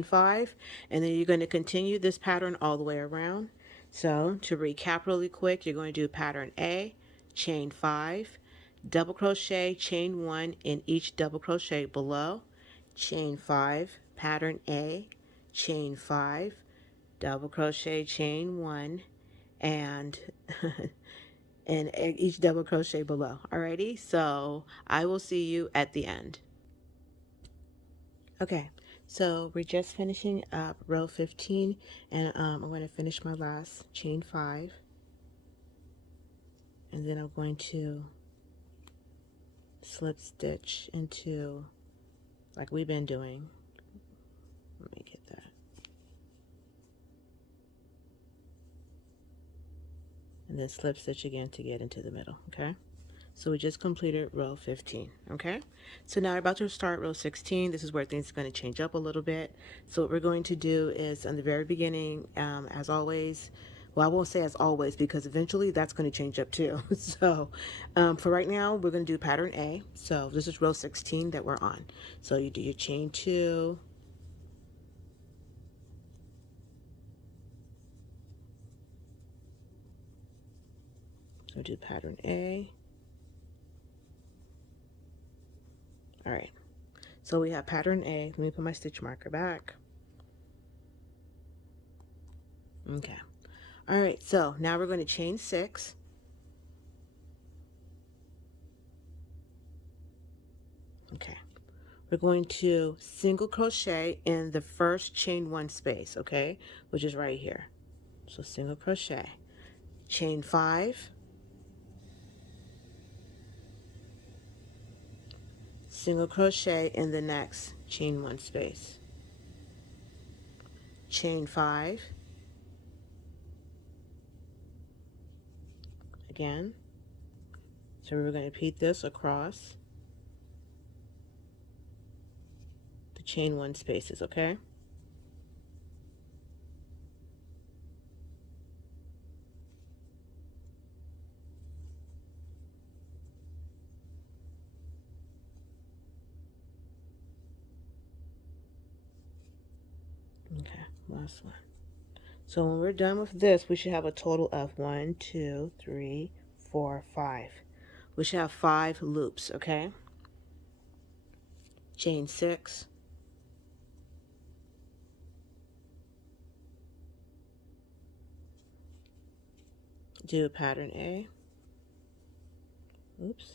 5, and then you're going to continue this pattern all the way around. So to recap really quick, you're going to do pattern A, chain 5, double crochet, chain 1 in each double crochet below, chain 5, pattern A, chain 5, double crochet, chain 1, and and each double crochet below. Alrighty, so I will see you at the end. Okay, so we're just finishing up row 15, and I'm going to finish my last chain 5, and then I'm going to slip stitch into, like we've been doing. Let me get that. And then slip stitch again to get into the middle. Okay, so we just completed row 15. Okay, so now we're about to start row 16. This is where things are going to change up a little bit. So what we're going to do is, in the very beginning, as always, well, I won't say as always, because eventually that's going to change up too. So for right now, we're going to do pattern A. So this is row 16 that we're on. So you do your chain 2, so do pattern A. All right, so we have pattern A. Let me put my stitch marker back. Okay, all right, so now we're going to chain 6. Okay, we're going to single crochet in the first chain 1 space, okay, which is right here. So single crochet, chain 5, single crochet in the next chain 1 space, chain 5, again. So we're going to repeat this across the chain 1 spaces, okay? Okay, last one. So when we're done with this, we should have a total of 1, 2, 3, 4, 5. We should have 5 loops, okay? Chain 6, do pattern A. Oops.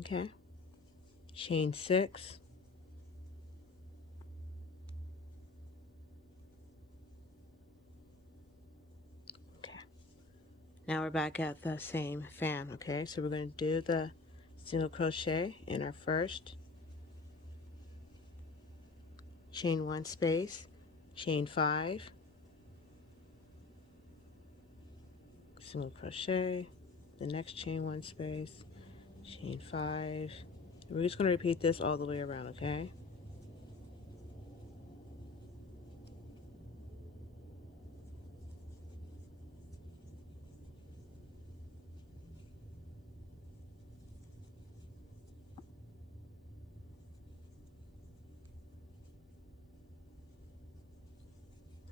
Okay, chain 6, okay. Now we're back at the same fan, okay? So we're going to do the single crochet in our first chain 1 space, chain 5, single crochet, the next chain 1 space, chain 5. We're just going to repeat this all the way around, okay?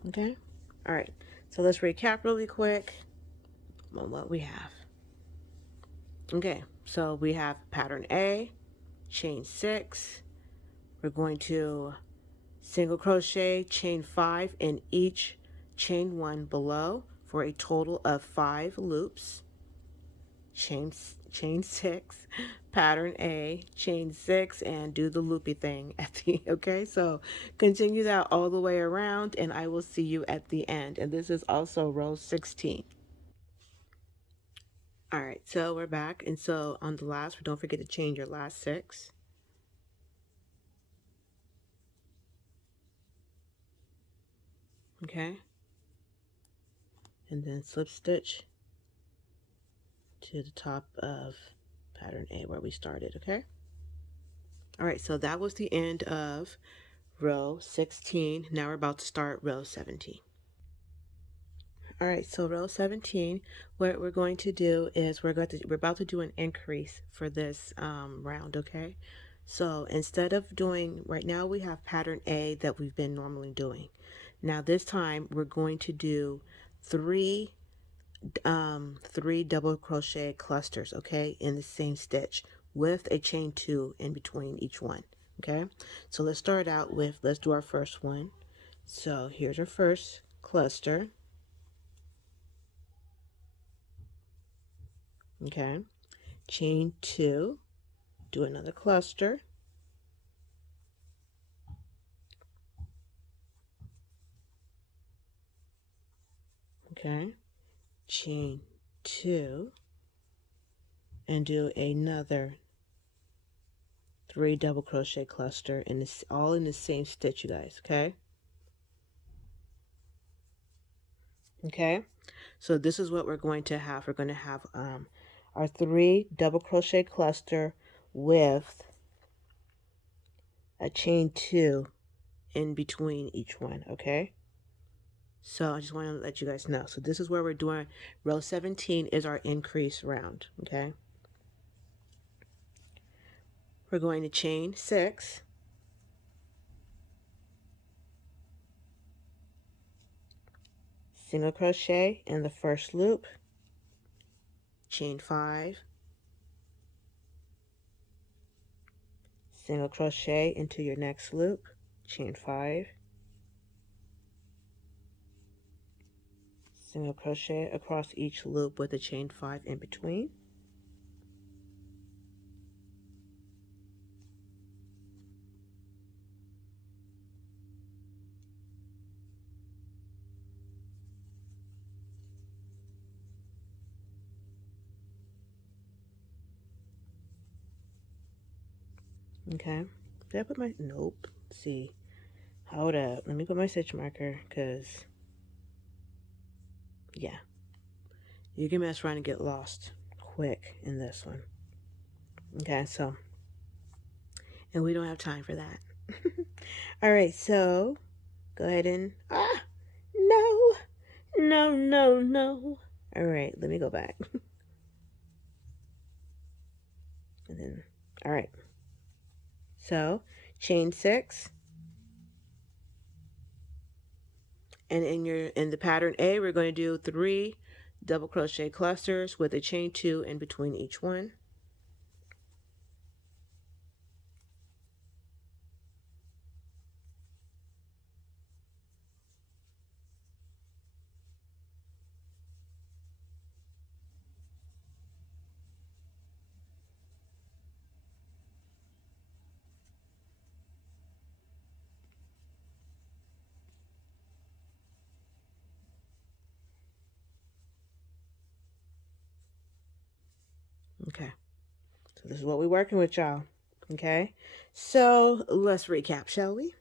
Okay. All right. So let's recap really quick on what we have. Okay. So we have pattern A, chain 6. We're going to single crochet, chain 5 in each chain 1 below for a total of 5 loops. Chain 6, pattern A, chain 6, and do the loopy thing at the okay. So continue that all the way around, and I will see you at the end. And this is also row 16. All right, so we're back, and so on the last, don't forget to chain your last 6. Okay, and then slip stitch to the top of pattern A where we started. Okay. All right, so that was the end of row 16. Now we're about to start row 17. All right, so row 17, what we're going to do is we're about to do an increase for this round, okay? So instead of doing, right now we have pattern A that we've been normally doing. Now this time we're going to do three three double crochet clusters, okay, in the same stitch with a chain 2 in between each one, okay? So let's start out with, let's do our first one. So here's our first cluster, okay? Chain 2, do another cluster, okay? Chain 2, and do another 3 double crochet cluster in this, all in the same stitch, you guys, okay? Okay, so this is what we're going to have. We're going to have our 3 double crochet cluster with a chain 2 in between each one, okay? So I just want to let you guys know. So this is where we're doing row 17 is our increase round, okay? We're going to chain 6, single crochet in the first loop, chain 5, single crochet into your next loop, chain 5, single crochet across each loop with a chain 5 in between. Okay. Did I put my, nope. Let's see. Hold up. Let me put my stitch marker, because, yeah. You can mess around and get lost quick in this one. Okay, so, and we don't have time for that. All right, so, go ahead and, no, no, no, no. All right, let me go back. And then, all right. So, chain 6. And in the pattern A, we're going to do 3 double crochet clusters with a chain 2 in between each one. Okay. So this is what we're working with, y'all. Okay. So let's recap, shall we?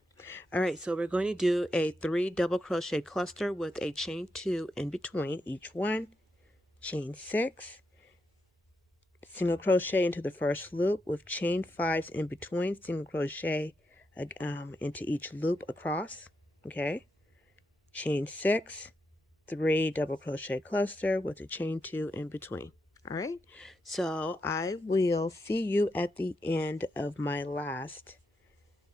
All right. So we're going to do a 3 double crochet cluster with a chain 2 in between each one. Chain 6. Single crochet into the first loop with chain 5s in between. Single crochet into each loop across. Okay. Chain 6. 3 double crochet cluster with a chain 2 in between. All right, so I will see you at the end of my last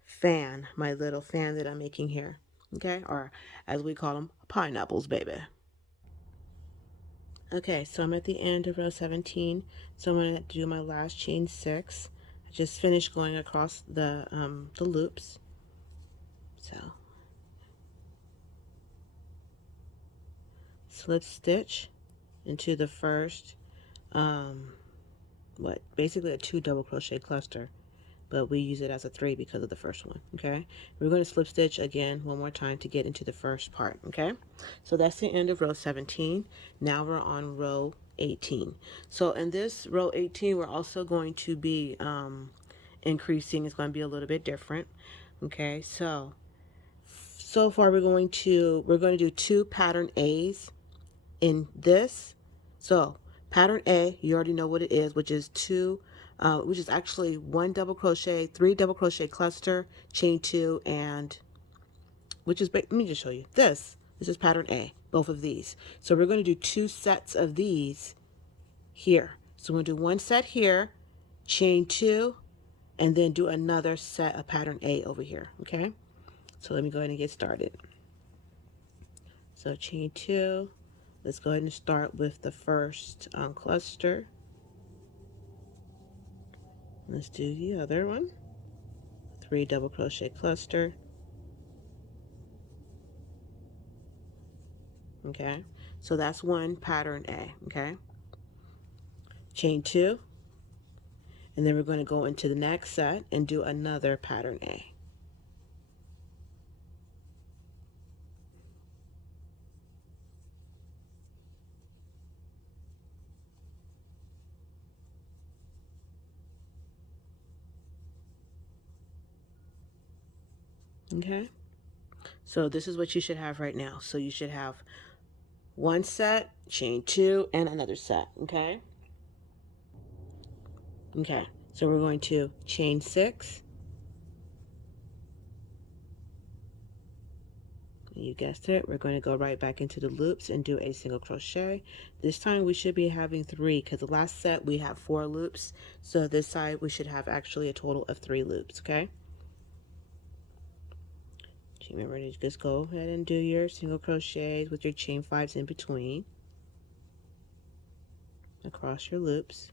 fan, my little fan that I'm making here. okay, or as we call them, pineapples, baby. Okay, so I'm at the end of row 17, so I'm going to do my last chain 6. I just finished going across the loops, so slip stitch into the first, basically a 2 double crochet cluster, but we use it as a 3 because of the first one, okay? We're going to slip stitch again one more time to get into the first part, okay? So that's the end of row 17. Now we're on row 18. So in this row 18, we're also going to be increasing. It's going to be a little bit different, okay? So far we're going to do 2 pattern A's in this. So pattern A, you already know what it is, which is which is actually 1 double crochet, 3 double crochet cluster, chain 2, and let me just show you this is pattern A, both of these. So we're going to do 2 sets of these here. So we're going to do 1 set here, chain 2, and then do another set of pattern A over here, okay? So let me go ahead and get started. So chain 2, let's go ahead and start with the first cluster. Let's do the other one. 3 double crochet cluster. Okay, so that's one pattern A. Okay, chain 2, and then we're going to go into the next set and do another pattern A. Okay, so this is what you should have right now. So you should have 1 set, chain 2, and another set. Okay, okay, so we're going to chain 6. You guessed it, we're going to go right back into the loops and do a single crochet. This time we should be having 3 because the last set we have 4 loops. So this side we should have actually a total of 3 loops, okay? Remember to just go ahead and do your single crochets with your chain 5s in between across your loops.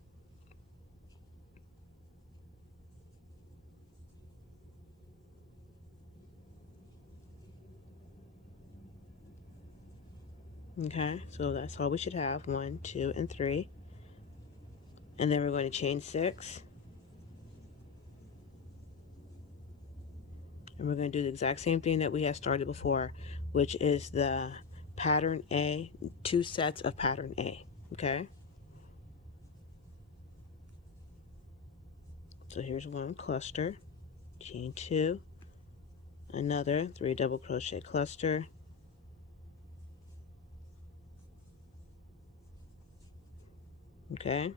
Okay, so that's all we should have, 1, 2, and 3. And then we're going to chain 6. And we're going to do the exact same thing that we had started before, which is the pattern A, 2 sets of pattern A. Okay, so here's 1 cluster, chain 2, another 3 double crochet cluster, okay,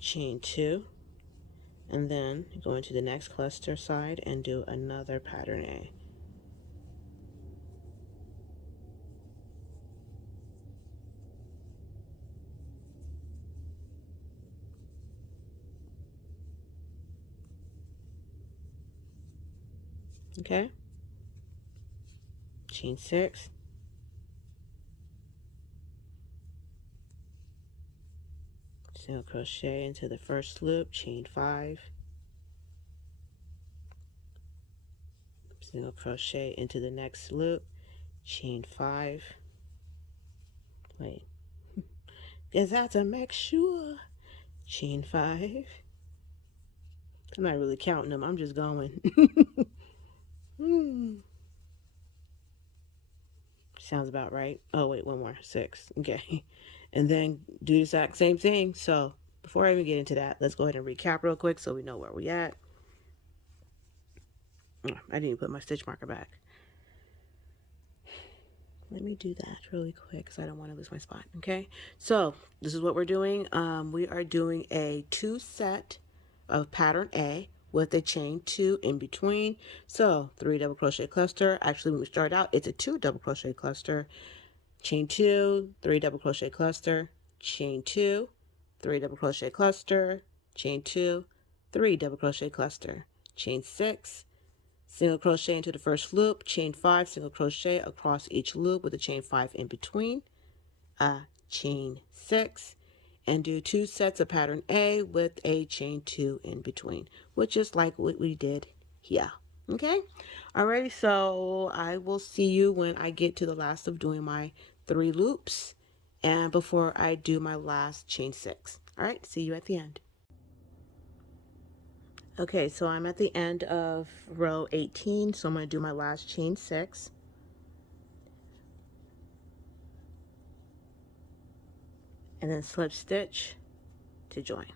chain 2, and then go into the next cluster side and do another pattern A. Okay, chain 6, single crochet into the first loop, chain 5, single crochet into the next loop, chain 5, wait, because I have to make sure, chain 5, I'm not really counting them, I'm just going. Sounds about right. Oh wait, one more, 6, okay. And then do the exact same thing. So before I even get into that, let's go ahead and recap real quick so we know where we at. Oh, I didn't even put my stitch marker back. Let me do that really quick because I don't want to lose my spot. Okay, so this is what we're doing. We are doing a 2 set of pattern A with a chain 2 in between. So 3 double crochet cluster. Actually, when we start out, it's a 2 double crochet cluster, chain 2, 3 double crochet cluster, chain 2, 3 double crochet cluster, chain 2, 3 double crochet cluster, chain 6, single crochet into the first loop, chain 5, single crochet across each loop with a chain 5 in between, a chain 6, and do 2 sets of pattern A with a chain 2 in between, which is like what we did here. Okay, alrighty, so I will see you when I get to the last of doing my 3 loops and before I do my last chain 6. All right, see you at the end. Okay, so I'm at the end of row 18, so I'm going to do my last chain 6. And then slip stitch to join.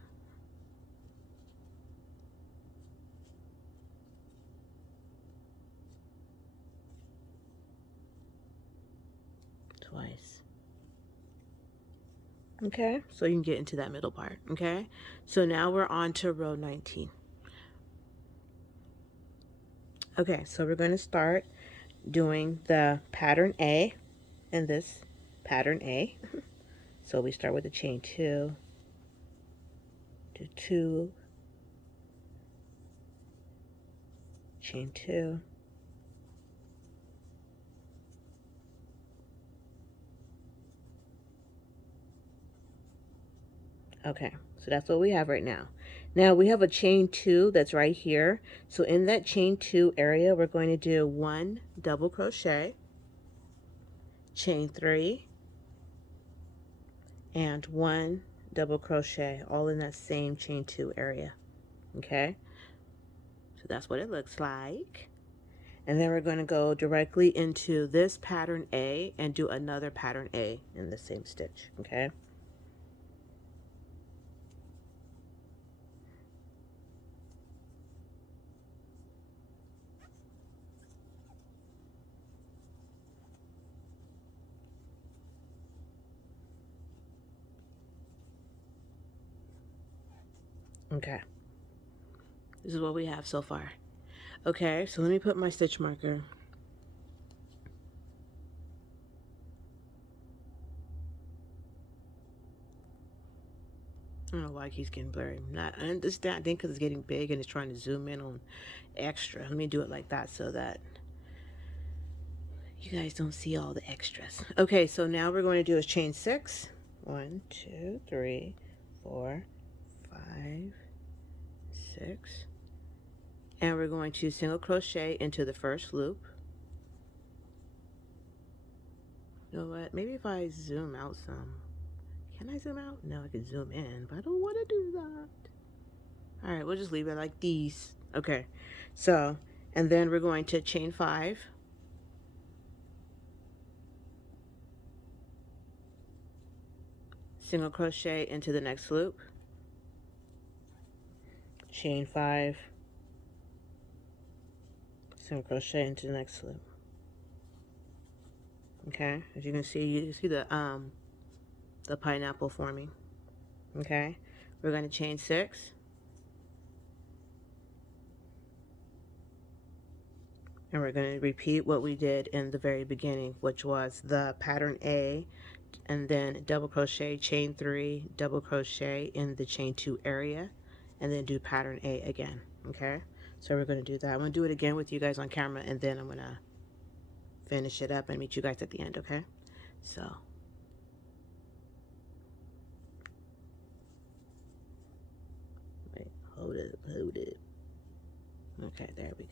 Twice. Okay, so you can get into that middle part. Okay, so now we're on to row 19. Okay, so we're going to start doing the pattern A in this pattern A. So we start with the chain 2, do 2, chain 2, okay, so that's what we have right now. Now we have a chain 2 that's right here. So in that chain 2 area, we're going to do 1 double crochet, chain 3, and 1 double crochet, all in that same chain 2 area. Okay, so that's what it looks like. And then we're going to go directly into this pattern A and do another pattern A in the same stitch. Okay, okay, this is what we have so far. Okay, so let me put my stitch marker. I don't know why it keeps getting blurry. I understand. I think because it's getting big and it's trying to zoom in on extra. Let me do it like that so that you guys don't see all the extras. Okay, so now we're going to do is chain 6. 1, 2, 3, 4, 5, 6. And we're going to single crochet into the first loop. You know what? Maybe if I zoom out some. Can I zoom out? No, I can zoom in, but I don't want to do that. All right, we'll just leave it like these. Okay, so, and then we're going to chain 5. Single crochet into the next loop. Chain 5. Single crochet into the next loop. Okay, as you can see, you see the pineapple forming. Okay, we're going to chain 6. And we're going to repeat what we did in the very beginning, which was the pattern A, and then double crochet, chain 3, double crochet in the chain 2 area, and then do pattern A again. Okay, so we're going to do that. I'm going to do it again with you guys on camera, and then I'm going to finish it up and meet you guys at the end. Okay, so wait, hold it. Okay, there we go.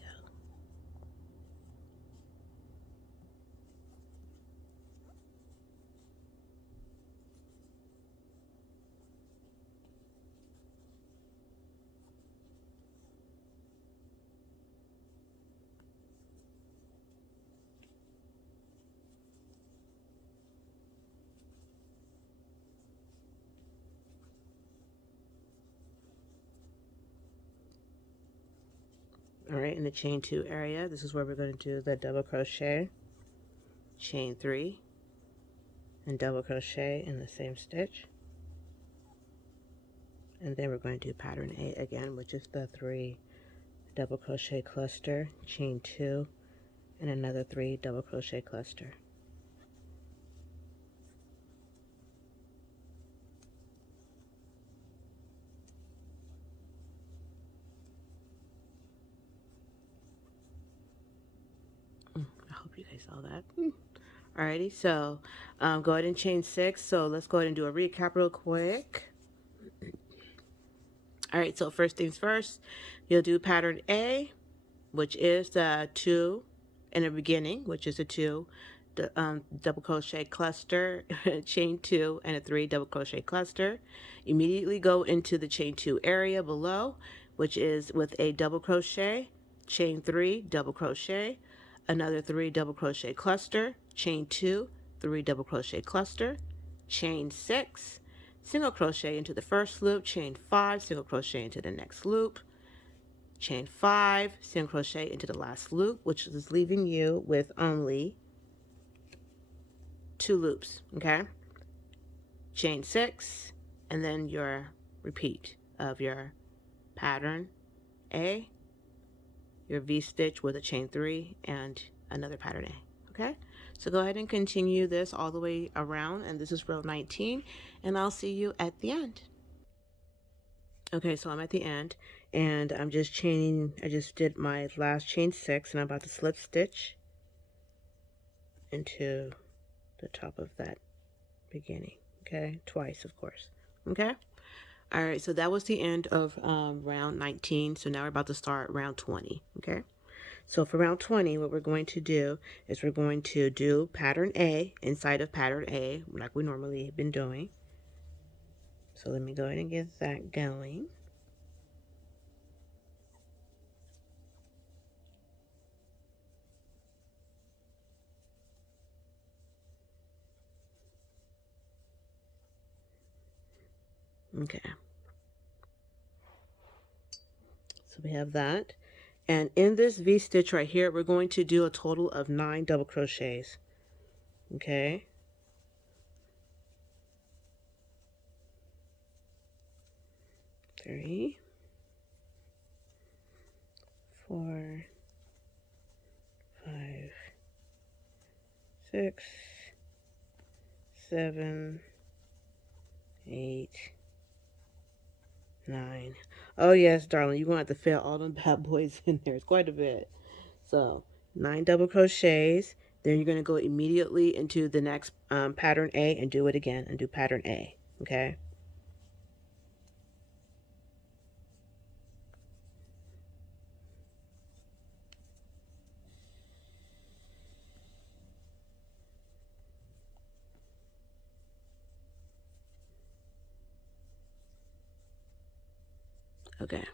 All right, in the chain 2 area, this is where we're going to do the double crochet, chain 3, and double crochet in the same stitch. And then we're going to do pattern A again, which is the 3 double crochet cluster, chain 2, and another 3 double crochet cluster. saw that. Alrighty, so go ahead and chain 6. So let's go ahead and do a recap real quick. Alright, so first things first, you'll do pattern A, which is the 2 in the beginning, which is a 2 double crochet cluster, chain 2 and a 3 double crochet cluster. Immediately go into the chain 2 area below, which is with a double crochet, chain 3 double crochet, another 3 double crochet cluster, chain 2, 3 double crochet cluster, chain 6, single crochet into the first loop, chain 5, single crochet into the next loop, chain 5, single crochet into the last loop, which is leaving you with only 2 loops. Okay, chain 6, and then your repeat of your pattern A, your V-stitch with a chain 3 and another pattern A. Okay, so go ahead and continue this all the way around, and this is row 19, and I'll see you at the end. Okay, so I'm at the end, and I'm just chaining. I just did my last chain 6, and I'm about to slip stitch into the top of that beginning. Okay, twice, of course. Okay, all right, so that was the end of round 19. So now we're about to start round 20. Okay, so for round 20, what we're going to do is we're going to do pattern A inside of pattern A, like we normally have been doing. So let me go ahead and get that going. Okay, so we have that, and in this V-stitch right here, we're going to do a total of 9 double crochets. Okay, 3, 4, 5, 6, 7, 8, 9. Oh yes, darling, you're gonna have to fit all them bad boys in there. It's quite a bit. So 9 double crochets. Then you're gonna go immediately into the next pattern A and do it again and do pattern A. Okay. Okay.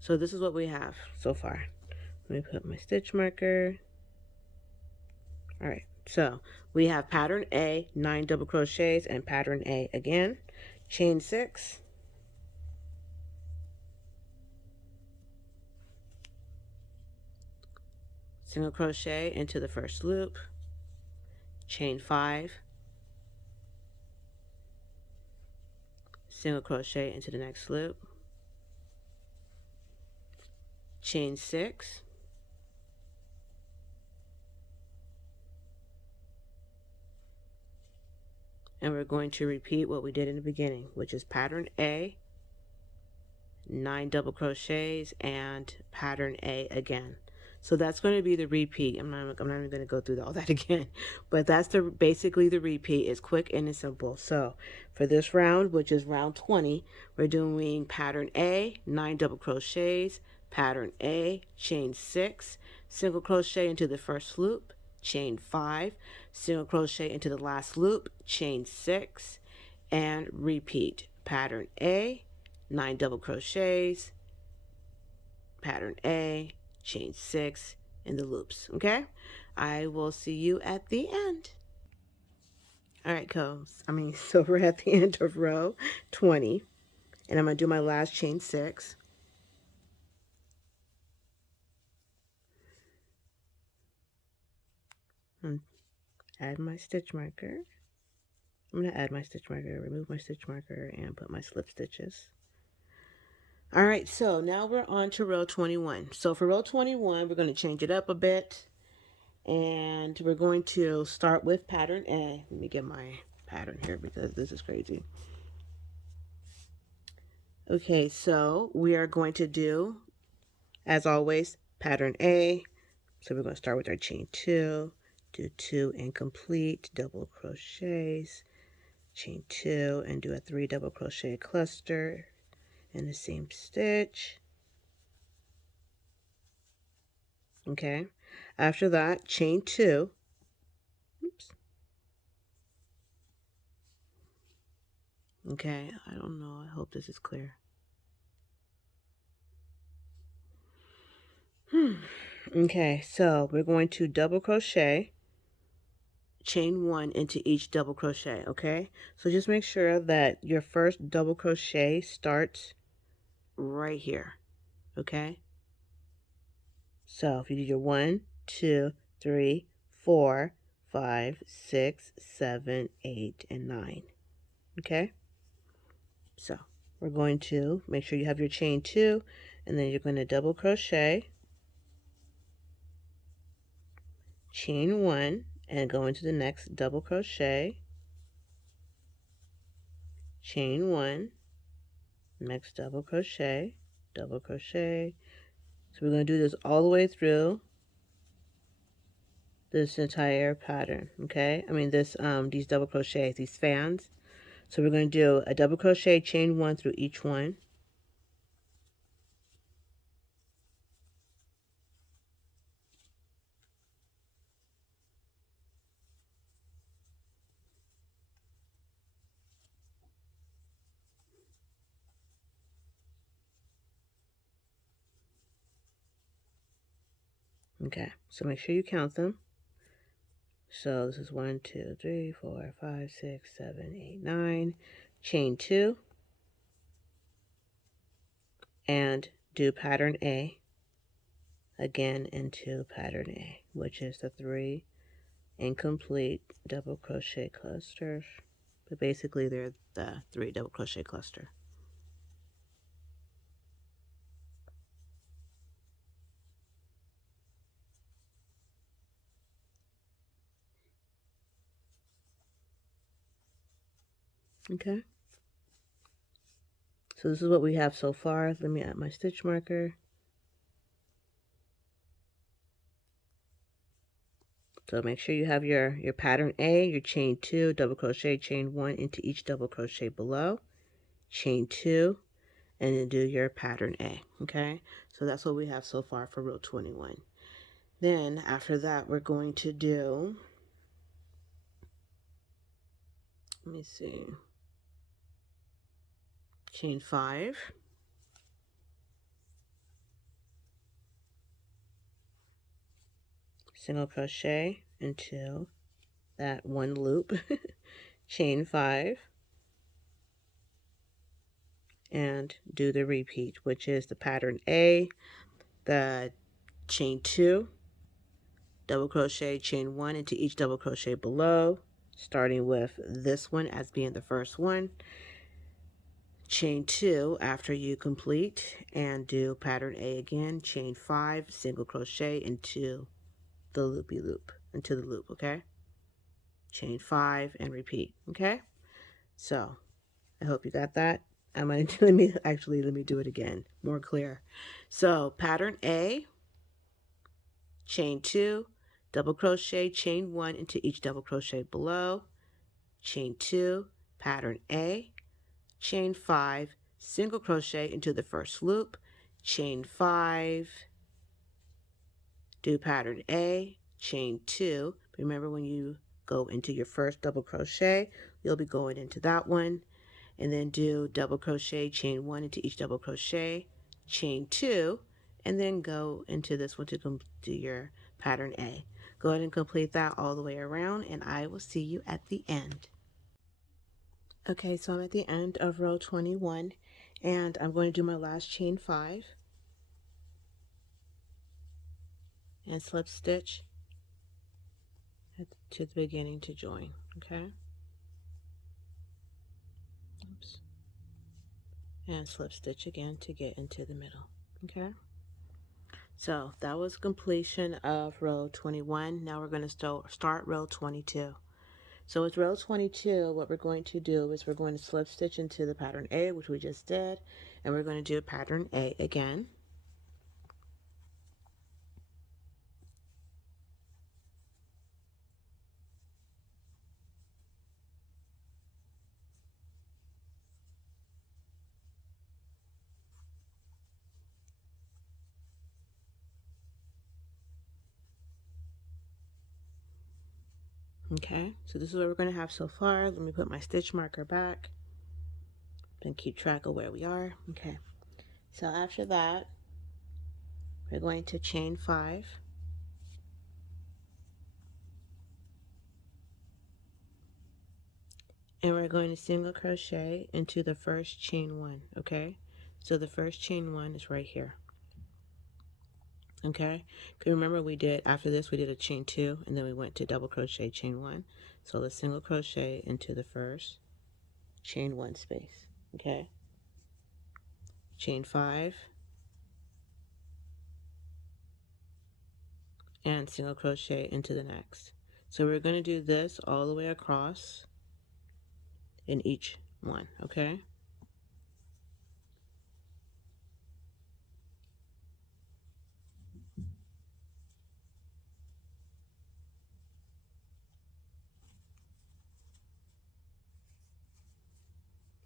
So this is what we have so far. Let me put my stitch marker. All right, so we have pattern A, 9 double crochets, and pattern A again. Chain 6. Single crochet into the first loop. Chain 5. Single crochet into the next loop. Chain 6. And we're going to repeat what we did in the beginning, which is pattern A, 9 double crochets, and pattern A again. So that's going to be the repeat. I'm not even going to go through all that again, but that's basically the repeat. It's quick and it's simple. So for this round, which is round 20, we're doing pattern A, 9 double crochets, pattern A, chain 6, single crochet into the first loop, chain 5, single crochet into the last loop, chain 6, and repeat. Pattern A, 9 double crochets, pattern A, chain 6 in the loops. Okay, I will see you at the end. All right, so we're at the end of row 20, and I'm going to do my last chain 6. Add my stitch marker. I'm going to add my stitch marker, remove my stitch marker, and put my slip stitches. All right, so now we're on to row 21. So for row 21, we're going to change it up a bit, and we're going to start with pattern A. Let me get my pattern here because this is crazy. Okay, so we are going to do, as always, pattern A. So we're going to start with our chain 2, do 2 incomplete double crochets, chain 2, and do a 3 double crochet cluster in the same stitch. Okay, after that, chain 2. Oops. Okay, I don't know, I hope this is clear. Okay, so we're going to double crochet, chain 1 into each double crochet. Okay, so just make sure that your first double crochet starts right here. Okay, so if you do your 1, 2, 3, 4, 5, 6, 7, 8, and 9. Okay, so we're going to make sure you have your chain 2, and then you're going to double crochet, chain 1, and go into the next double crochet, chain 1, next double crochet, double crochet. So we're going to do this all the way through this entire pattern. Okay, I mean this these double crochets, these fans. So we're going to do a double crochet, chain 1 through each one. Okay, so make sure you count them. So this is 1, 2, 3, 4, 5, 6, 7, 8, 9. Chain 2 and do pattern A again into pattern A, which is the 3 incomplete double crochet clusters, but basically they're the 3 double crochet cluster. Okay, so this is what we have so far. Let me add my stitch marker. So make sure you have your pattern A, your chain 2, double crochet, chain 1 into each double crochet below, chain 2, and then do your pattern A. Okay, so that's what we have so far for row 21. Then after that, we're going to do, let me see, chain 5, single crochet into that one loop, chain 5, and do the repeat, which is the pattern A, the chain 2, double crochet, chain 1 into each double crochet below, starting with this one as being the first one, chain 2 after you complete, and do pattern A again, chain 5, single crochet into the loopy loop, into the loop. Okay, chain 5 and repeat. Okay, so I hope you got that. I'm going to let me do it again, more clear. So pattern A, chain 2, double crochet, chain 1 into each double crochet below, chain 2, pattern A, chain 5, single crochet into the first loop, chain 5, do pattern A, chain 2. Remember, when you go into your first double crochet, you'll be going into that one, and then do double crochet, chain 1 into each double crochet, chain 2, and then go into this one to do your pattern A. Go ahead and complete that all the way around, and I will see you at the end. Okay, so I'm at the end of row 21, and I'm going to do my last chain 5 and slip stitch to the beginning to join. Okay, oops, and slip stitch again to get into the middle. Okay, so that was completion of row 21. Now we're going to start row 22. So with row 22, what we're going to do is we're going to slip stitch into the pattern A, which we just did, and we're going to do pattern A again. Okay, so this is what we're going to have so far. Let me put my stitch marker back and keep track of where we are. Okay, so after that, we're going to chain 5. And we're going to single crochet into the first chain 1. Okay, so the first chain 1 is right here. Okay, because remember we did, after this we did a chain 2 and then we went to double crochet chain 1. So let's single crochet into the first chain 1 space. Okay, chain 5 and single crochet into the next. So we're going to do this all the way across in each one. Okay,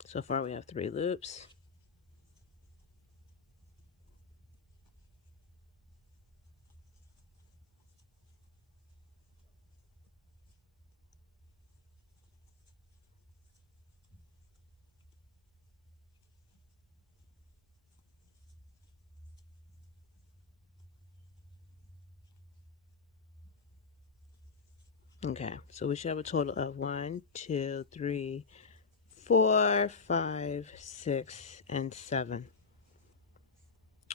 so far we have 3 loops. Okay, so we should have a total of 1, 2, 3, 4, 5, 6, and 7.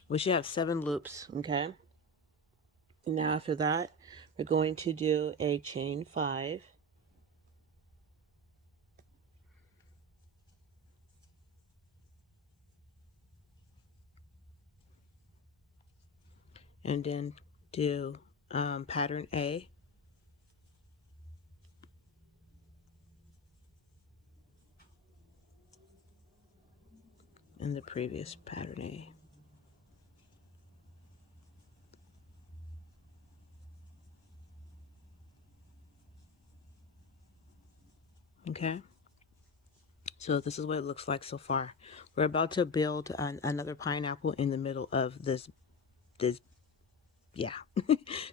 We should have 7 loops. Okay, and now after that we're going to do a chain 5 and then do pattern A and the previous pattern A. Okay, so this is what it looks like so far. We're about to build another pineapple in the middle of this yeah.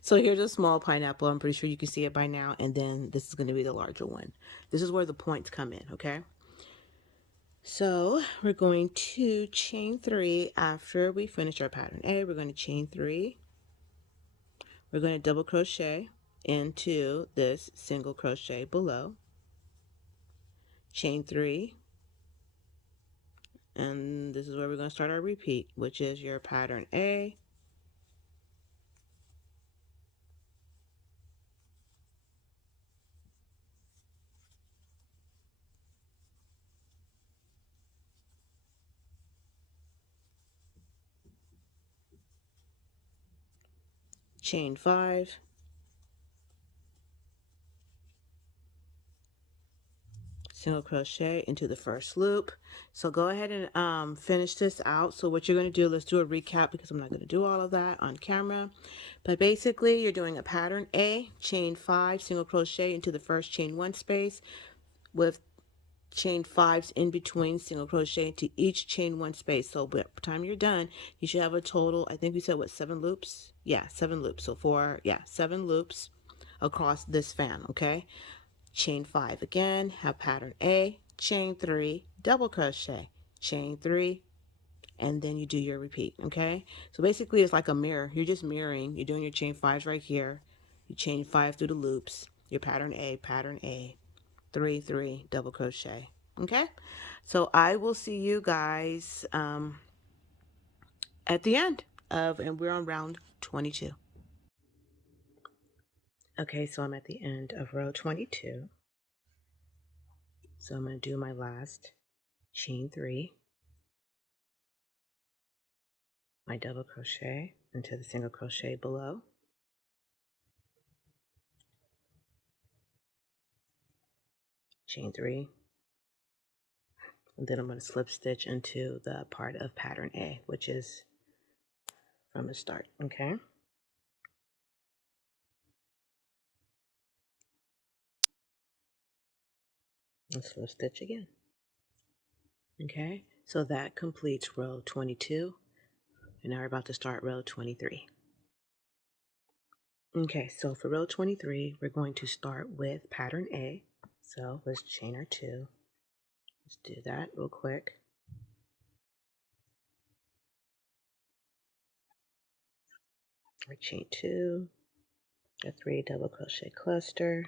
So here's a small pineapple. I'm pretty sure you can see it by now, and then this is going to be the larger one. This is where the points come in. Okay, so we're going to chain 3 after we finish our pattern A. We're going to chain 3. We're going to double crochet into this single crochet below, chain 3, and this is where we're going to start our repeat, which is your pattern A, chain 5, single crochet into the first loop. So go ahead and finish this out. So what you're going to do, let's do a recap because I'm not going to do all of that on camera. But basically you're doing a pattern A, chain 5, single crochet into the first chain 1 space with chain 5s in between, single crochet into each chain 1 space. So by the time you're done, you should have a total, I think we said what, 7 loops? Yeah, 7 loops. So 7 loops across this fan. Okay, chain 5 again, have pattern A, chain 3, double crochet, chain 3, and then you do your repeat. Okay, so basically it's like a mirror. You're just mirroring. You're doing your chain 5s right here, you chain 5 through the loops, your pattern A, 3, 3, double crochet. Okay, so I will see you guys at the end of, and we're on round 22. Okay, so I'm at the end of row 22. So I'm going to do my last chain 3, my double crochet into the single crochet below, chain 3, and then I'm going to slip stitch into the part of pattern A, which is from the start. Okay, and slip stitch again. Okay, so that completes row 22, and now we're about to start row 23. Okay, so for row 23, we're going to start with pattern A. So let's chain our 2. Let's do that real quick. Our chain 2, a 3 double crochet cluster.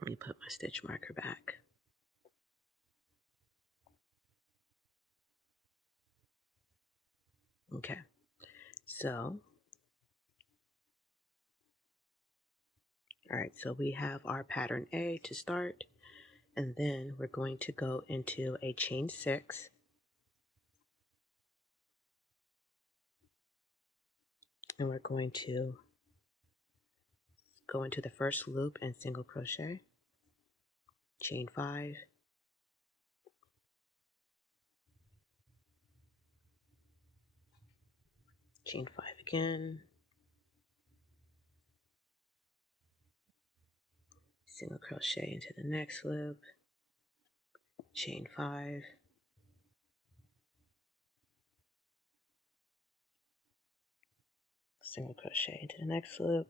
Let me put my stitch marker back. Okay, so, all right, so we have our pattern A to start, and then we're going to go into a chain 6. And we're going to go into the first loop and single crochet, chain 5, chain 5 again, single crochet into the next loop, chain 5, single crochet into the next loop,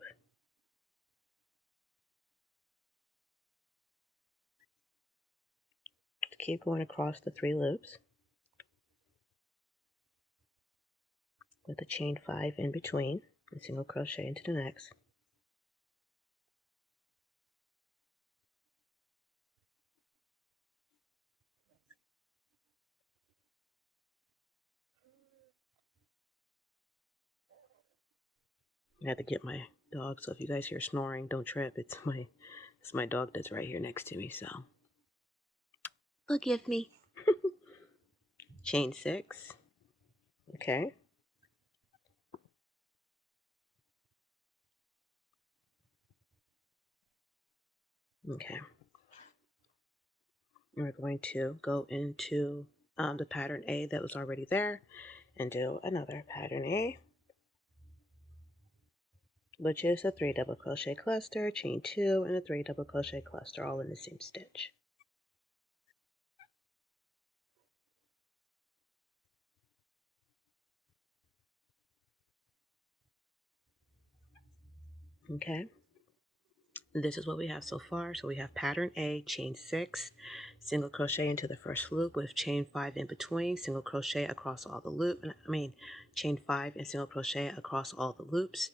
keep going across the 3 loops with a chain 5 in between and single crochet into the next. I had to get my dog, so if you guys hear snoring, don't trip. It's my dog that's right here next to me, so forgive me. Chain 6. Okay. Okay. And we're going to go into the pattern A that was already there and do another pattern A, which is a 3 double crochet cluster, chain 2, and a 3 double crochet cluster all in the same stitch. Okay, and this is what we have so far. So we have pattern A, chain 6, single crochet into the first loop with chain 5 in between, single crochet across all the chain 5 and single crochet across all the loops,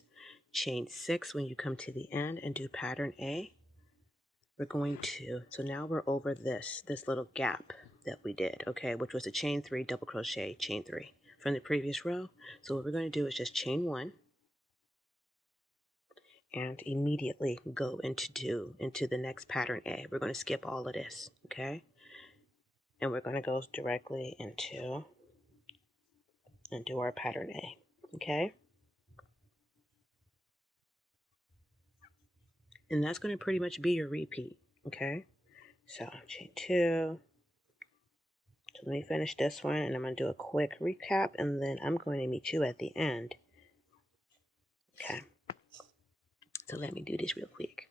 chain 6 when you come to the end and do pattern A. We're going to, so now we're over this little gap that we did, okay, which was a chain 3 double crochet, chain 3 from the previous row. So what we're going to do is just chain 1 and immediately go into the next pattern A. We're going to skip all of this, okay, and we're going to go directly into and do our pattern A, okay, and that's going to pretty much be your repeat, okay. So chain 2. So let me finish this one, and I'm going to do a quick recap, and then I'm going to meet you at the end. Okay, so let me do this real quick.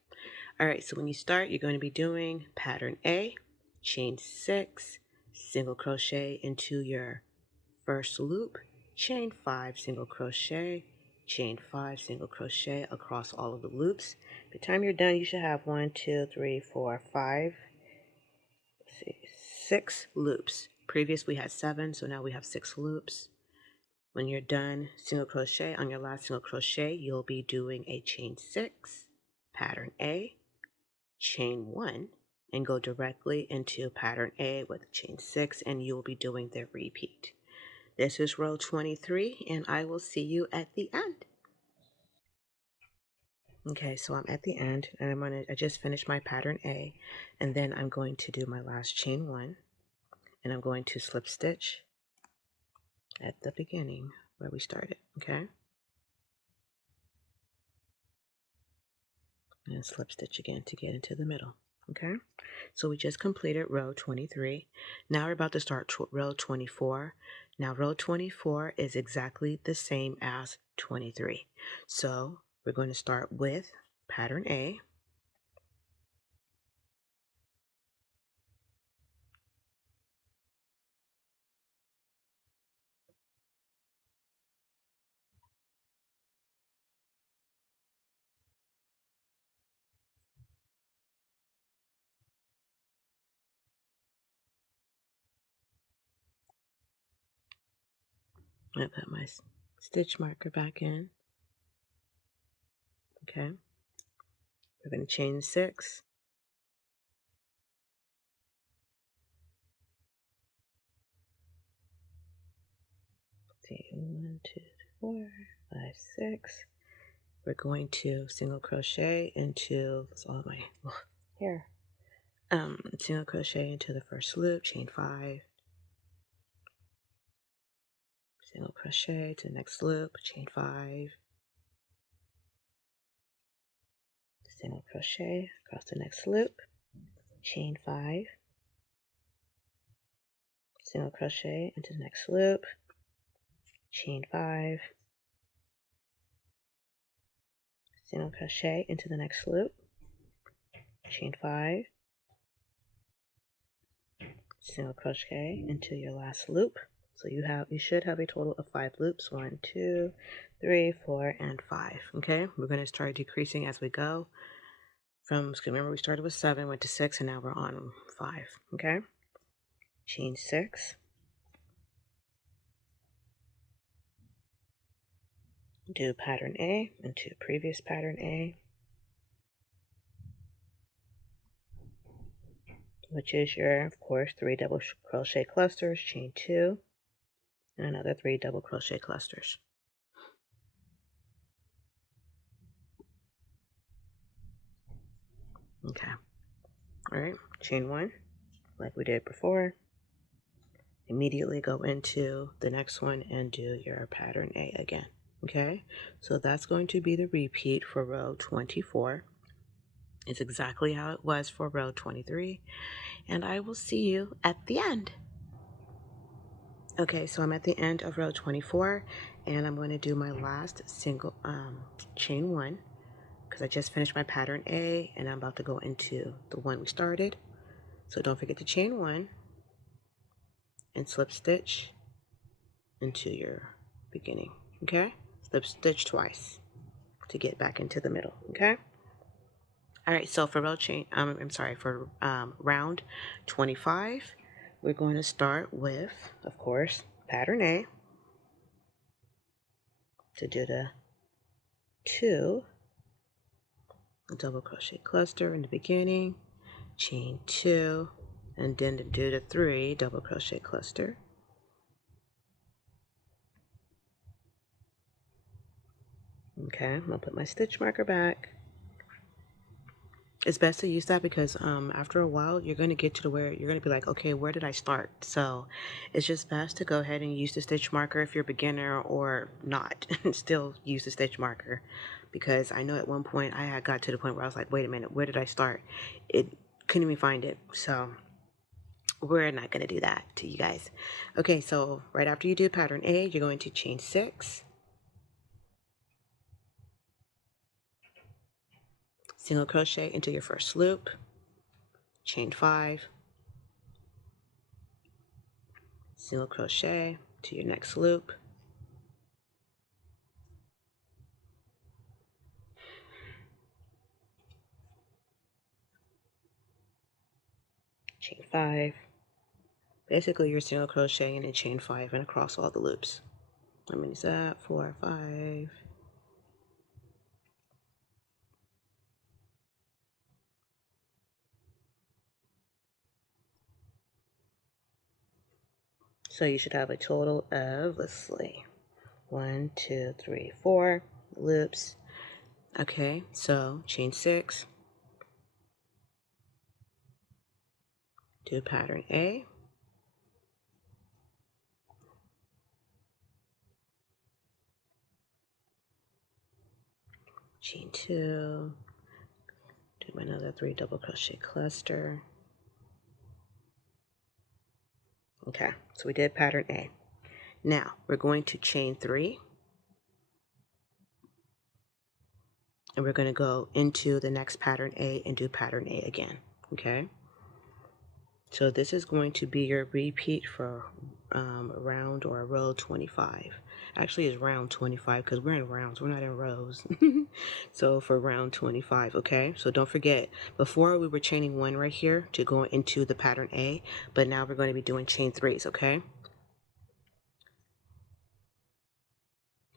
All right, so when you start, you're going to be doing pattern A, chain 6, single crochet into your first loop, chain 5, single crochet, chain 5, single crochet across all of the loops. By the time you're done, you should have 1, 2, 3, 4, 5, 6 loops. Previous we had 7, so now we have 6 loops. When you're done single crochet, on your last single crochet, you'll be doing a chain 6, pattern A, chain 1, and go directly into pattern A with chain 6, and you'll be doing the repeat. This is row 23, and I will see you at the end. Okay, so I'm at the end, and I just finished my pattern A, and then I'm going to do my last chain 1, and I'm going to slip stitch at the beginning where we started, okay? And slip stitch again to get into the middle, okay? So we just completed row 23. Now we're about to start row 24. Now row 24 is exactly the same as 23. So we're going to start with pattern A. I put my stitch marker back in. Okay, we're going to chain 6. See, 1, 2, 4, 5, 6. We're going to single crochet into, that's all my hair. Single crochet into the first loop, chain 5. Single crochet to the next loop, chain 5. Single crochet across the next loop, chain 5. Single crochet into the next loop, chain 5. Single crochet into the next loop, chain 5. Single crochet into your last loop. So you should have a total of 5 loops. 1, 2, 3, 4, and 5. Okay, we're going to start decreasing as we go. Remember we started with 7, went to 6, and now we're on 5. Okay, chain 6. Do pattern A into previous pattern A, which is your, of course, 3 double crochet clusters, chain 2, and another 3 double crochet clusters. Okay, all right, chain 1 like we did before. Immediately go into the next one and do your pattern A again. Okay, so that's going to be the repeat for row 24. It's exactly how it was for row 23, and I will see you at the end. Okay, so I'm at the end of row 24, and I'm going to do my last single chain 1 because I just finished my pattern A, and I'm about to go into the one we started. So don't forget to chain 1 and slip stitch into your beginning. Okay, slip stitch twice to get back into the middle. Okay, all right, so for round 25, we're going to start with, of course, pattern A to do the 2 double crochet cluster in the beginning, chain 2, and then to do the 3 double crochet cluster. Okay, I'm gonna put my stitch marker back. It's best to use that because after a while you're going to get to where you're going to be like, okay, where did I start? So it's just best to go ahead and use the stitch marker if you're a beginner, or not still use the stitch marker, because I know at one point I had got to the point where I was like, wait a minute, where did I start? It couldn't even find it. So we're not going to do that to you guys. Okay, so right after you do pattern A, you're going to chain 6, single crochet into your first loop, chain 5, single crochet to your next loop, chain 5. Basically you're single crocheting and chain 5 and across all the loops. How many is that? 4, 5. So you should have a total of, let's see, 1, 2, 3, 4 loops. Okay, so chain 6, do pattern A, chain 2, do another 3 double crochet cluster. Okay, so we did pattern A. Now we're going to chain 3, and we're going to go into the next pattern A and do pattern A again. Okay, so this is going to be your repeat for round or row 25. Actually, it's round 25 because we're in rounds, we're not in rows. So for round 25, okay? So don't forget, before we were chaining 1 right here to go into the pattern A, but now we're going to be doing chain 3s, okay?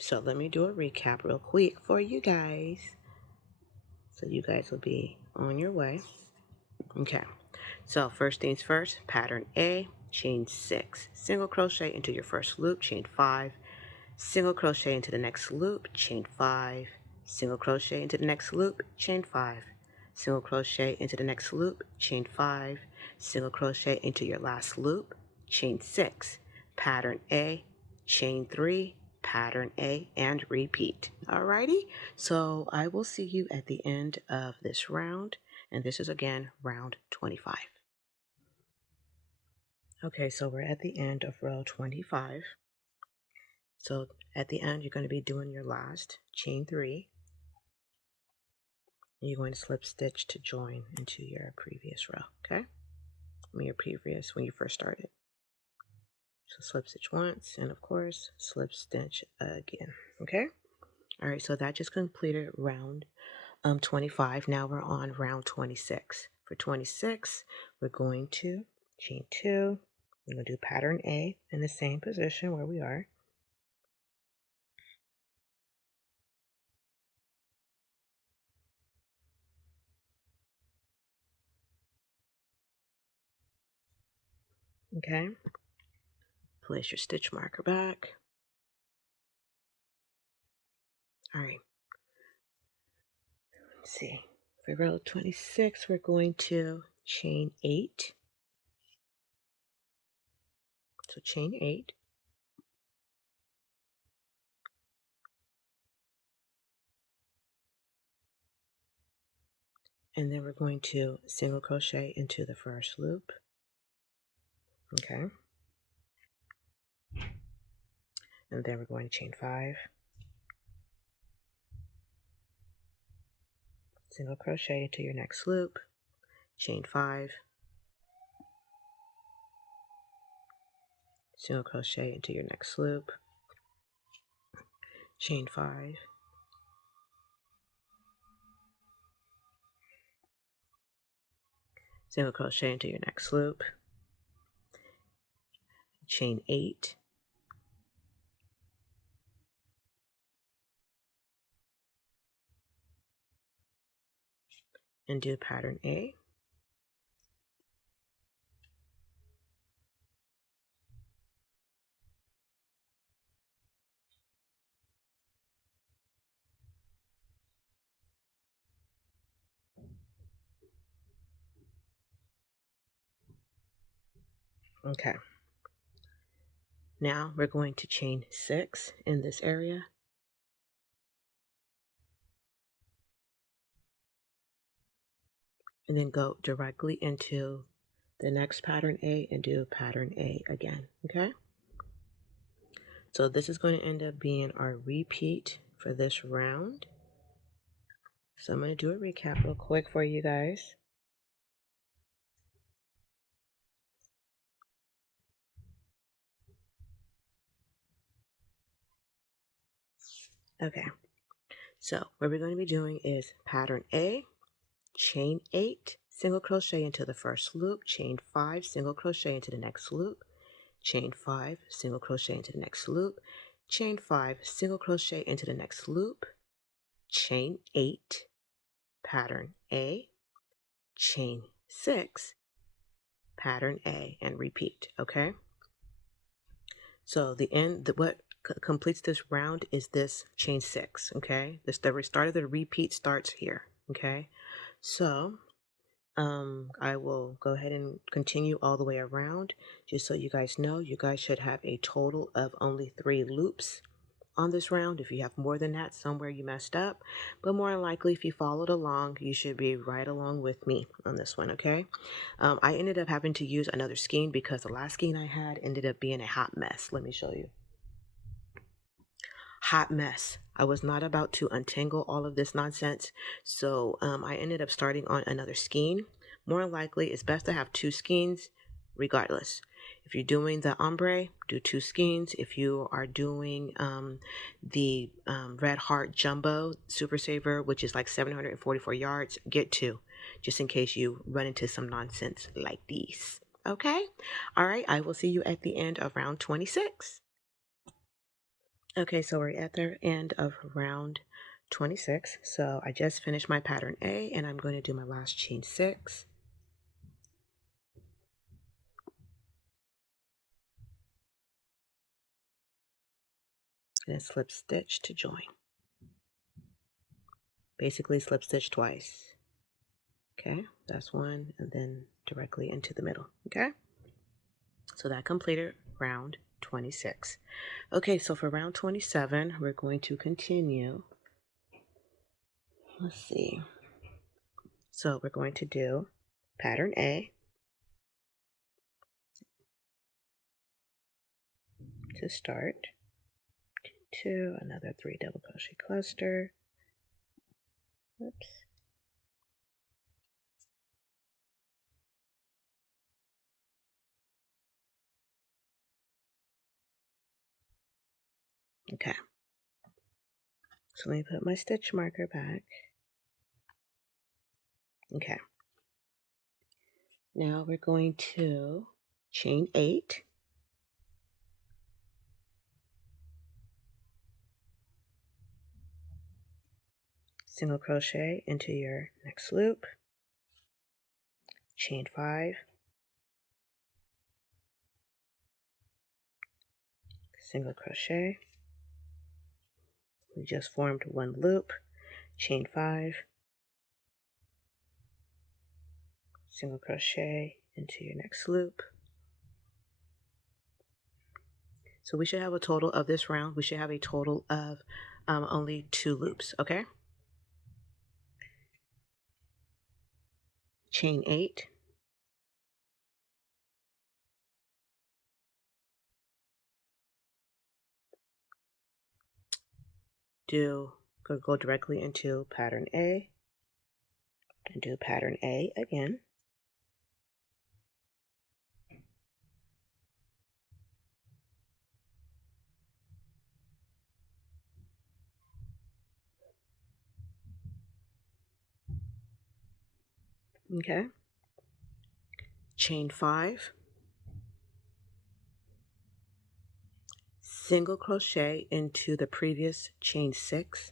So let me do a recap real quick for you guys, so you guys will be on your way. Okay, so first things first, pattern A, chain 6, single crochet into your first loop, chain 5, single crochet into the next loop, chain 5, single crochet into the next loop, chain 5, single crochet into the next loop, chain 5, single crochet into your last loop, chain 6, pattern A, chain 3, pattern A, and repeat. Alrighty, so I will see you at the end of this round, and this is again round 25. Okay, so we're at the end of row 25. So at the end, you're going to be doing your last chain 3. And you're going to slip stitch to join into your previous row, okay? Your previous, when you first started. So slip stitch once, and of course, slip stitch again, okay? All right, so that just completed round 25. Now we're on round 26. For 26, we're going to chain 2. We're going to do pattern A in the same position where we are. Okay, place your stitch marker back. All right, let's see. For row 26, we're going to chain 8. So chain 8. And then we're going to single crochet into the first loop. Okay. And then we're going to chain 5. Single crochet into your next loop. Chain 5. Single crochet into your next loop. Chain 5. Single crochet into your next loop. Chain 8. And do pattern A. Okay. Now we're going to chain 6 in this area. And then go directly into the next pattern A and do pattern A again, okay? So this is going to end up being our repeat for this round. So I'm going to do a recap real quick for you guys. Okay, so what we're going to be doing is pattern A, chain 8, single crochet into the first loop, chain 5, single crochet into the next loop, chain 5, single crochet into the next loop, chain 5, single crochet into the next loop, chain 8, pattern A, chain 6, pattern A, and repeat, okay? So what completes this round is this chain 6, okay? The start of the repeat starts here, okay? So I will go ahead and continue all the way around. Just so you guys know, you guys should have a total of only 3 loops on this round. If you have more than that, somewhere you messed up, but more than likely if you followed along, you should be right along with me on this one, okay? I ended up having to use another skein because the last skein I had ended up being a hot mess. Let me show you. Hot mess. I was not about to untangle all of this nonsense, so I ended up starting on another skein. More likely, it's best to have 2 skeins regardless. If you're doing the ombre, do 2 skeins. If you are doing the Red Heart Jumbo Super Saver, which is like 744 yards, get 2, just in case you run into some nonsense like these. Okay? All right, I will see you at the end of round 26. Okay, so we're at the end of round 26. So I just finished my pattern A, and I'm going to do my last chain 6. And then slip stitch to join. Basically slip stitch twice. Okay, that's one, and then directly into the middle. Okay, so that completed round 26. Okay, so for round 27, we're going to continue. Let's see. So we're going to do pattern A to start. 2, another 3 double crochet cluster. Oops. Okay. So let me put my stitch marker back. Okay. Now we're going to chain 8. Single crochet into your next loop. Chain 5. Single crochet. We just formed one loop. Chain 5. Single crochet into your next loop. So we should have a total of this round. We should have a total of only 2 loops, okay? Chain 8. Go directly into pattern A and do pattern A again. Okay. Chain 5. Single crochet into the previous chain 6.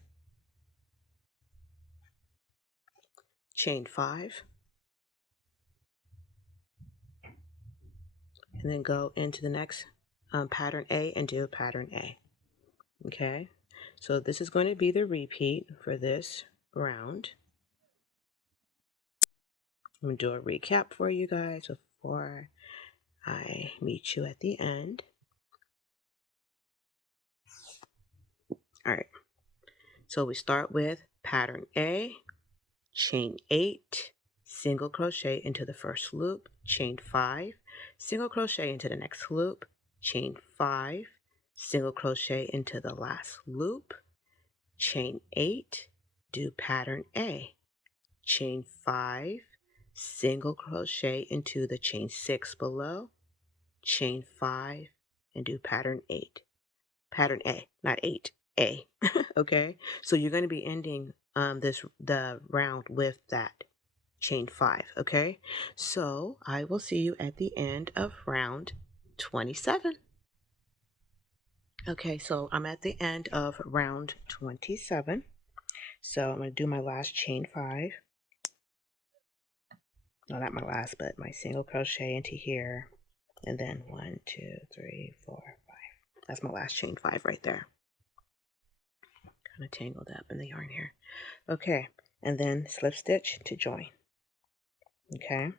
Chain 5. And then go into the next pattern A and do pattern A. Okay. So this is going to be the repeat for this round. I'm going to do a recap for you guys before I meet you at the end. All right. So we start with pattern A, chain 8, single crochet into the first loop, chain 5, single crochet into the next loop, chain 5, single crochet into the last loop, chain 8, do pattern A, chain 5, single crochet into the chain 6 below, chain 5, and do pattern 8. Pattern A, not 8, A. Okay, so you're going to be ending the round with that chain 5. Okay, so I will see you at the end of round 27. Okay, so I'm at the end of round 27. So I'm going to do my last chain 5. No, not my last, but my single crochet into here, and then 1, 2, 3, 4, 5. That's my last chain 5 right there. Kind of tangled up in the yarn here. Okay, and then slip stitch to join. Okay,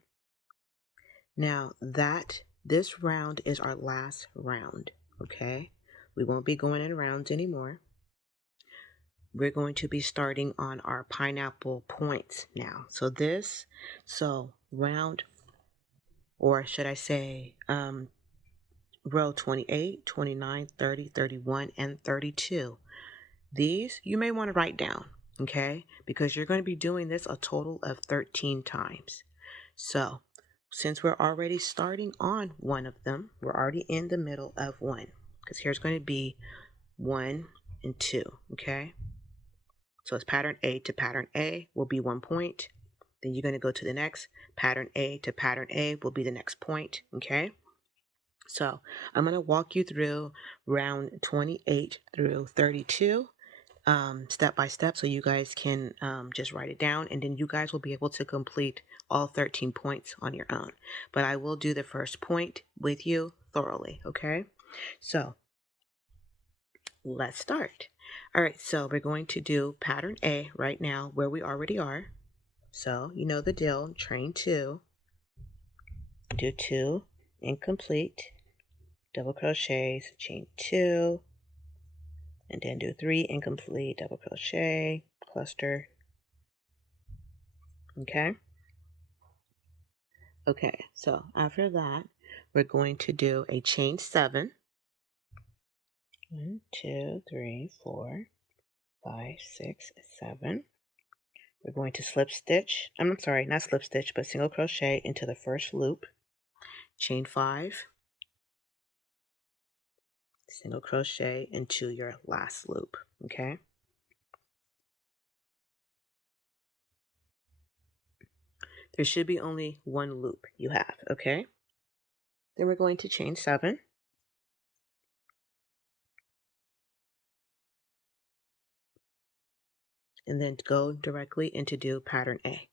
now this round is our last round. Okay, we won't be going in rounds anymore. We're going to be starting on our pineapple points now. So round, or should I say row 28, 29, 30, 31, and 32. These you may want to write down, okay? Because you're going to be doing this a total of 13 times. So since we're already starting on one of them, we're already in the middle of one. Because here's going to be 1 and 2, okay? So it's pattern A to pattern A will be 1 point. Then you're going to go to the next. Pattern A to pattern A will be the next point, okay? So I'm going to walk you through round 28 through 32 step by step, so you guys can just write it down, and then you guys will be able to complete all 13 points on your own. But I will do the first point with you thoroughly, okay? So let's start. All right, so we're going to do pattern A right now where we already are. So you know the deal, chain 2, do 2 incomplete, double crochets, chain 2, and then do 3 incomplete, double crochet, cluster. Okay? Okay, so after that, we're going to do a chain 7. 1, 2, 3, 4, 5, 6, 7. We're going to slip stitch, I'm sorry, not slip stitch, but single crochet into the first loop, chain 5, single crochet into your last loop, okay? There should be only one loop you have, okay? Then we're going to chain 7, and then go directly into do pattern A.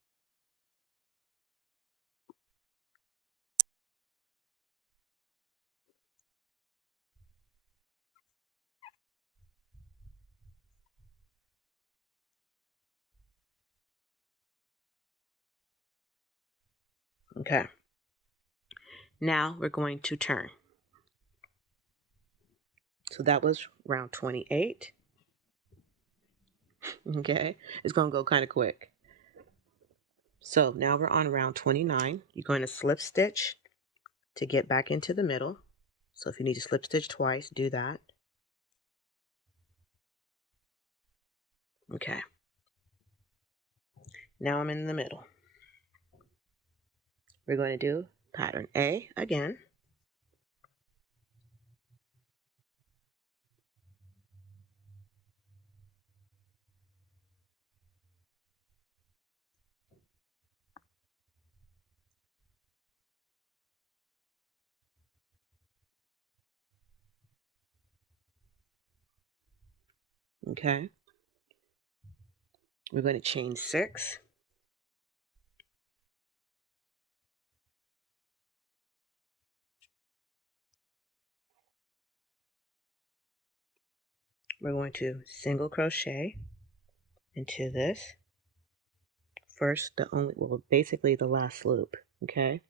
Okay. Now we're going to turn. So that was round 28. Okay, it's going to go kind of quick. So now we're on round 29. You're going to slip stitch to get back into the middle. So if you need to slip stitch twice, do that. Okay. Now I'm in the middle. We're going to do pattern A again. Okay. We're going to chain 6. We're going to single crochet into this first, basically the last loop. Okay.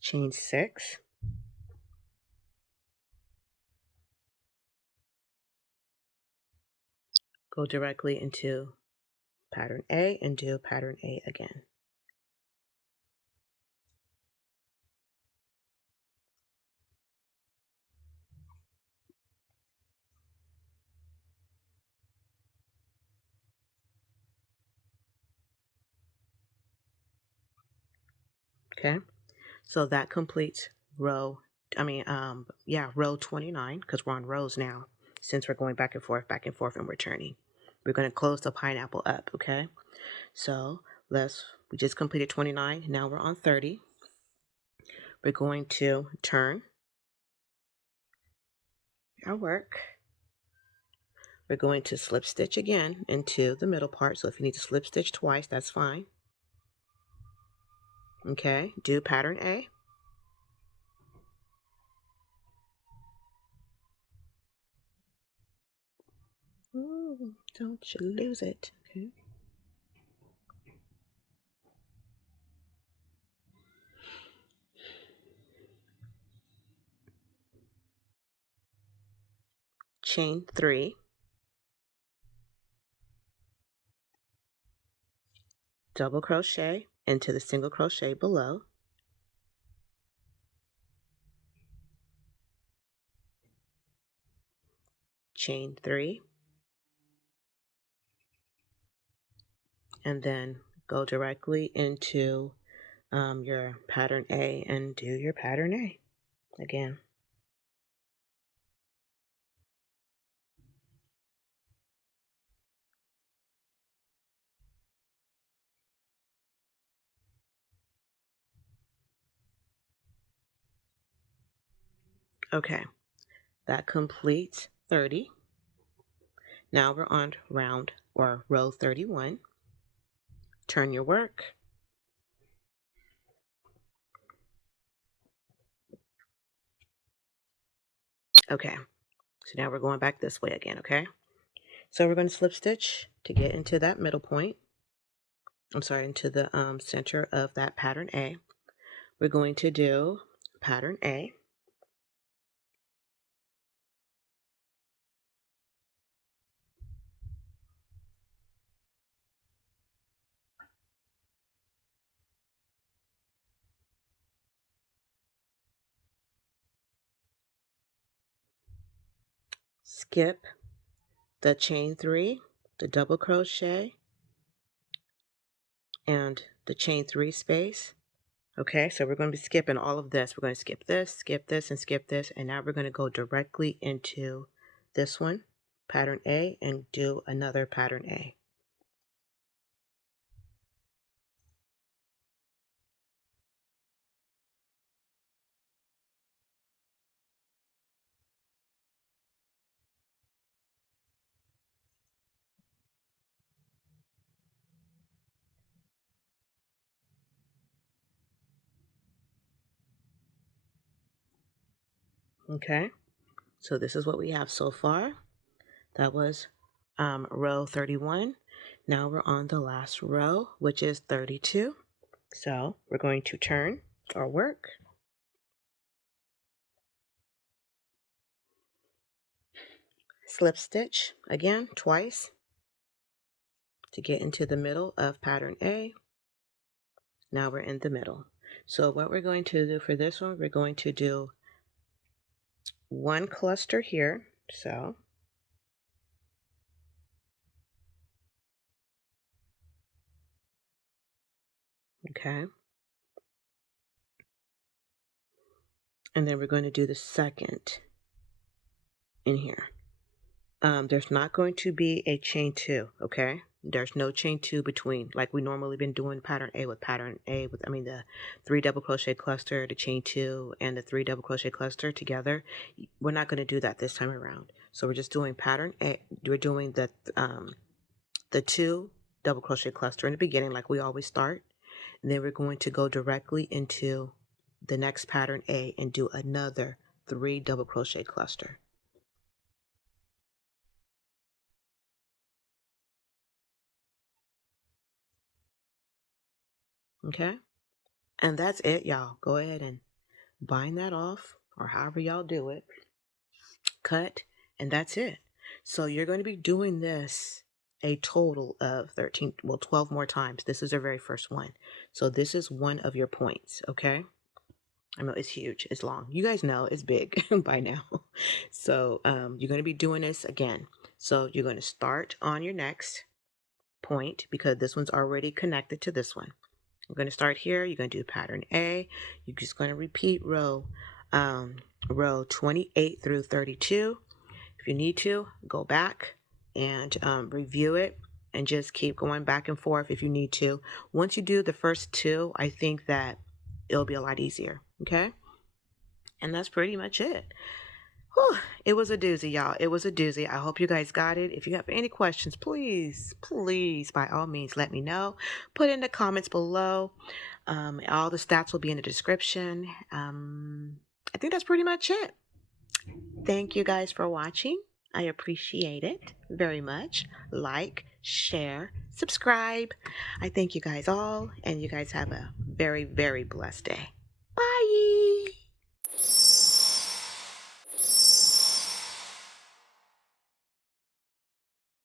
Chain 6. Go directly into pattern A and do pattern A again. Okay, so that completes row, row 29, because we're on rows now, since we're going back and forth, and we're turning. We're going to close the pineapple up, okay? So we just completed 29, now we're on 30. We're going to turn our work. We're going to slip stitch again into the middle part, so if you need to slip stitch twice, that's fine. Okay, do pattern A. Ooh, don't you lose it. Okay. Chain 3, double crochet into the single crochet below, chain 3, and then go directly into your pattern A and do your pattern A again. Okay, that completes 30. Now we're on row 31. Turn your work. Okay, so now we're going back this way again, okay? So we're going to slip stitch to get into that middle point. I'm sorry, into the center of that pattern A. We're going to do pattern A. Skip the chain 3, the double crochet, and the chain 3 space. Okay, so we're going to be skipping all of this. We're going to skip this, and skip this, and now we're going to go directly into this one, pattern A, and do another pattern A. Okay, so this is what we have so far. That was row 31. Now we're on the last row, which is 32. So we're going to turn our work. Slip stitch again twice to get into the middle of pattern A. Now we're in the middle. So what we're going to do for this one, we're going to do one cluster here. So okay. And then we're going to do the second in here. There's not going to be a chain 2, okay? There's no chain 2 between, like we normally been doing pattern A with the 3 double crochet cluster, the chain 2, and the 3 double crochet cluster together. We're not going to do that this time around. So we're just doing pattern A. We're doing the 2 double crochet cluster in the beginning, like we always start. And then we're going to go directly into the next pattern A and do another 3 double crochet cluster. Okay, and that's it, y'all. Go ahead and bind that off, or however y'all do it. Cut, and that's it. So you're going to be doing this a total of 12 more times. This is our very first one. So this is one of your points, okay? I know it's huge, it's long. You guys know it's big by now. So you're going to be doing this again. So you're going to start on your next point because this one's already connected to this one. You're going to start here. You're going to do pattern A. You're just going to repeat row 28 through 32. If you need to, go back and review it and just keep going back and forth if you need to. Once you do the first 2, I think that it'll be a lot easier. Okay? And that's pretty much it. Whew, it was a doozy, y'all. It was a doozy. I hope you guys got it. If you have any questions, please, by all means, let me know. Put in the comments below. All the stats will be in the description. I think that's pretty much it. Thank you guys for watching. I appreciate it very much. Like, share, subscribe. I thank you guys all, and you guys have a very, very blessed day.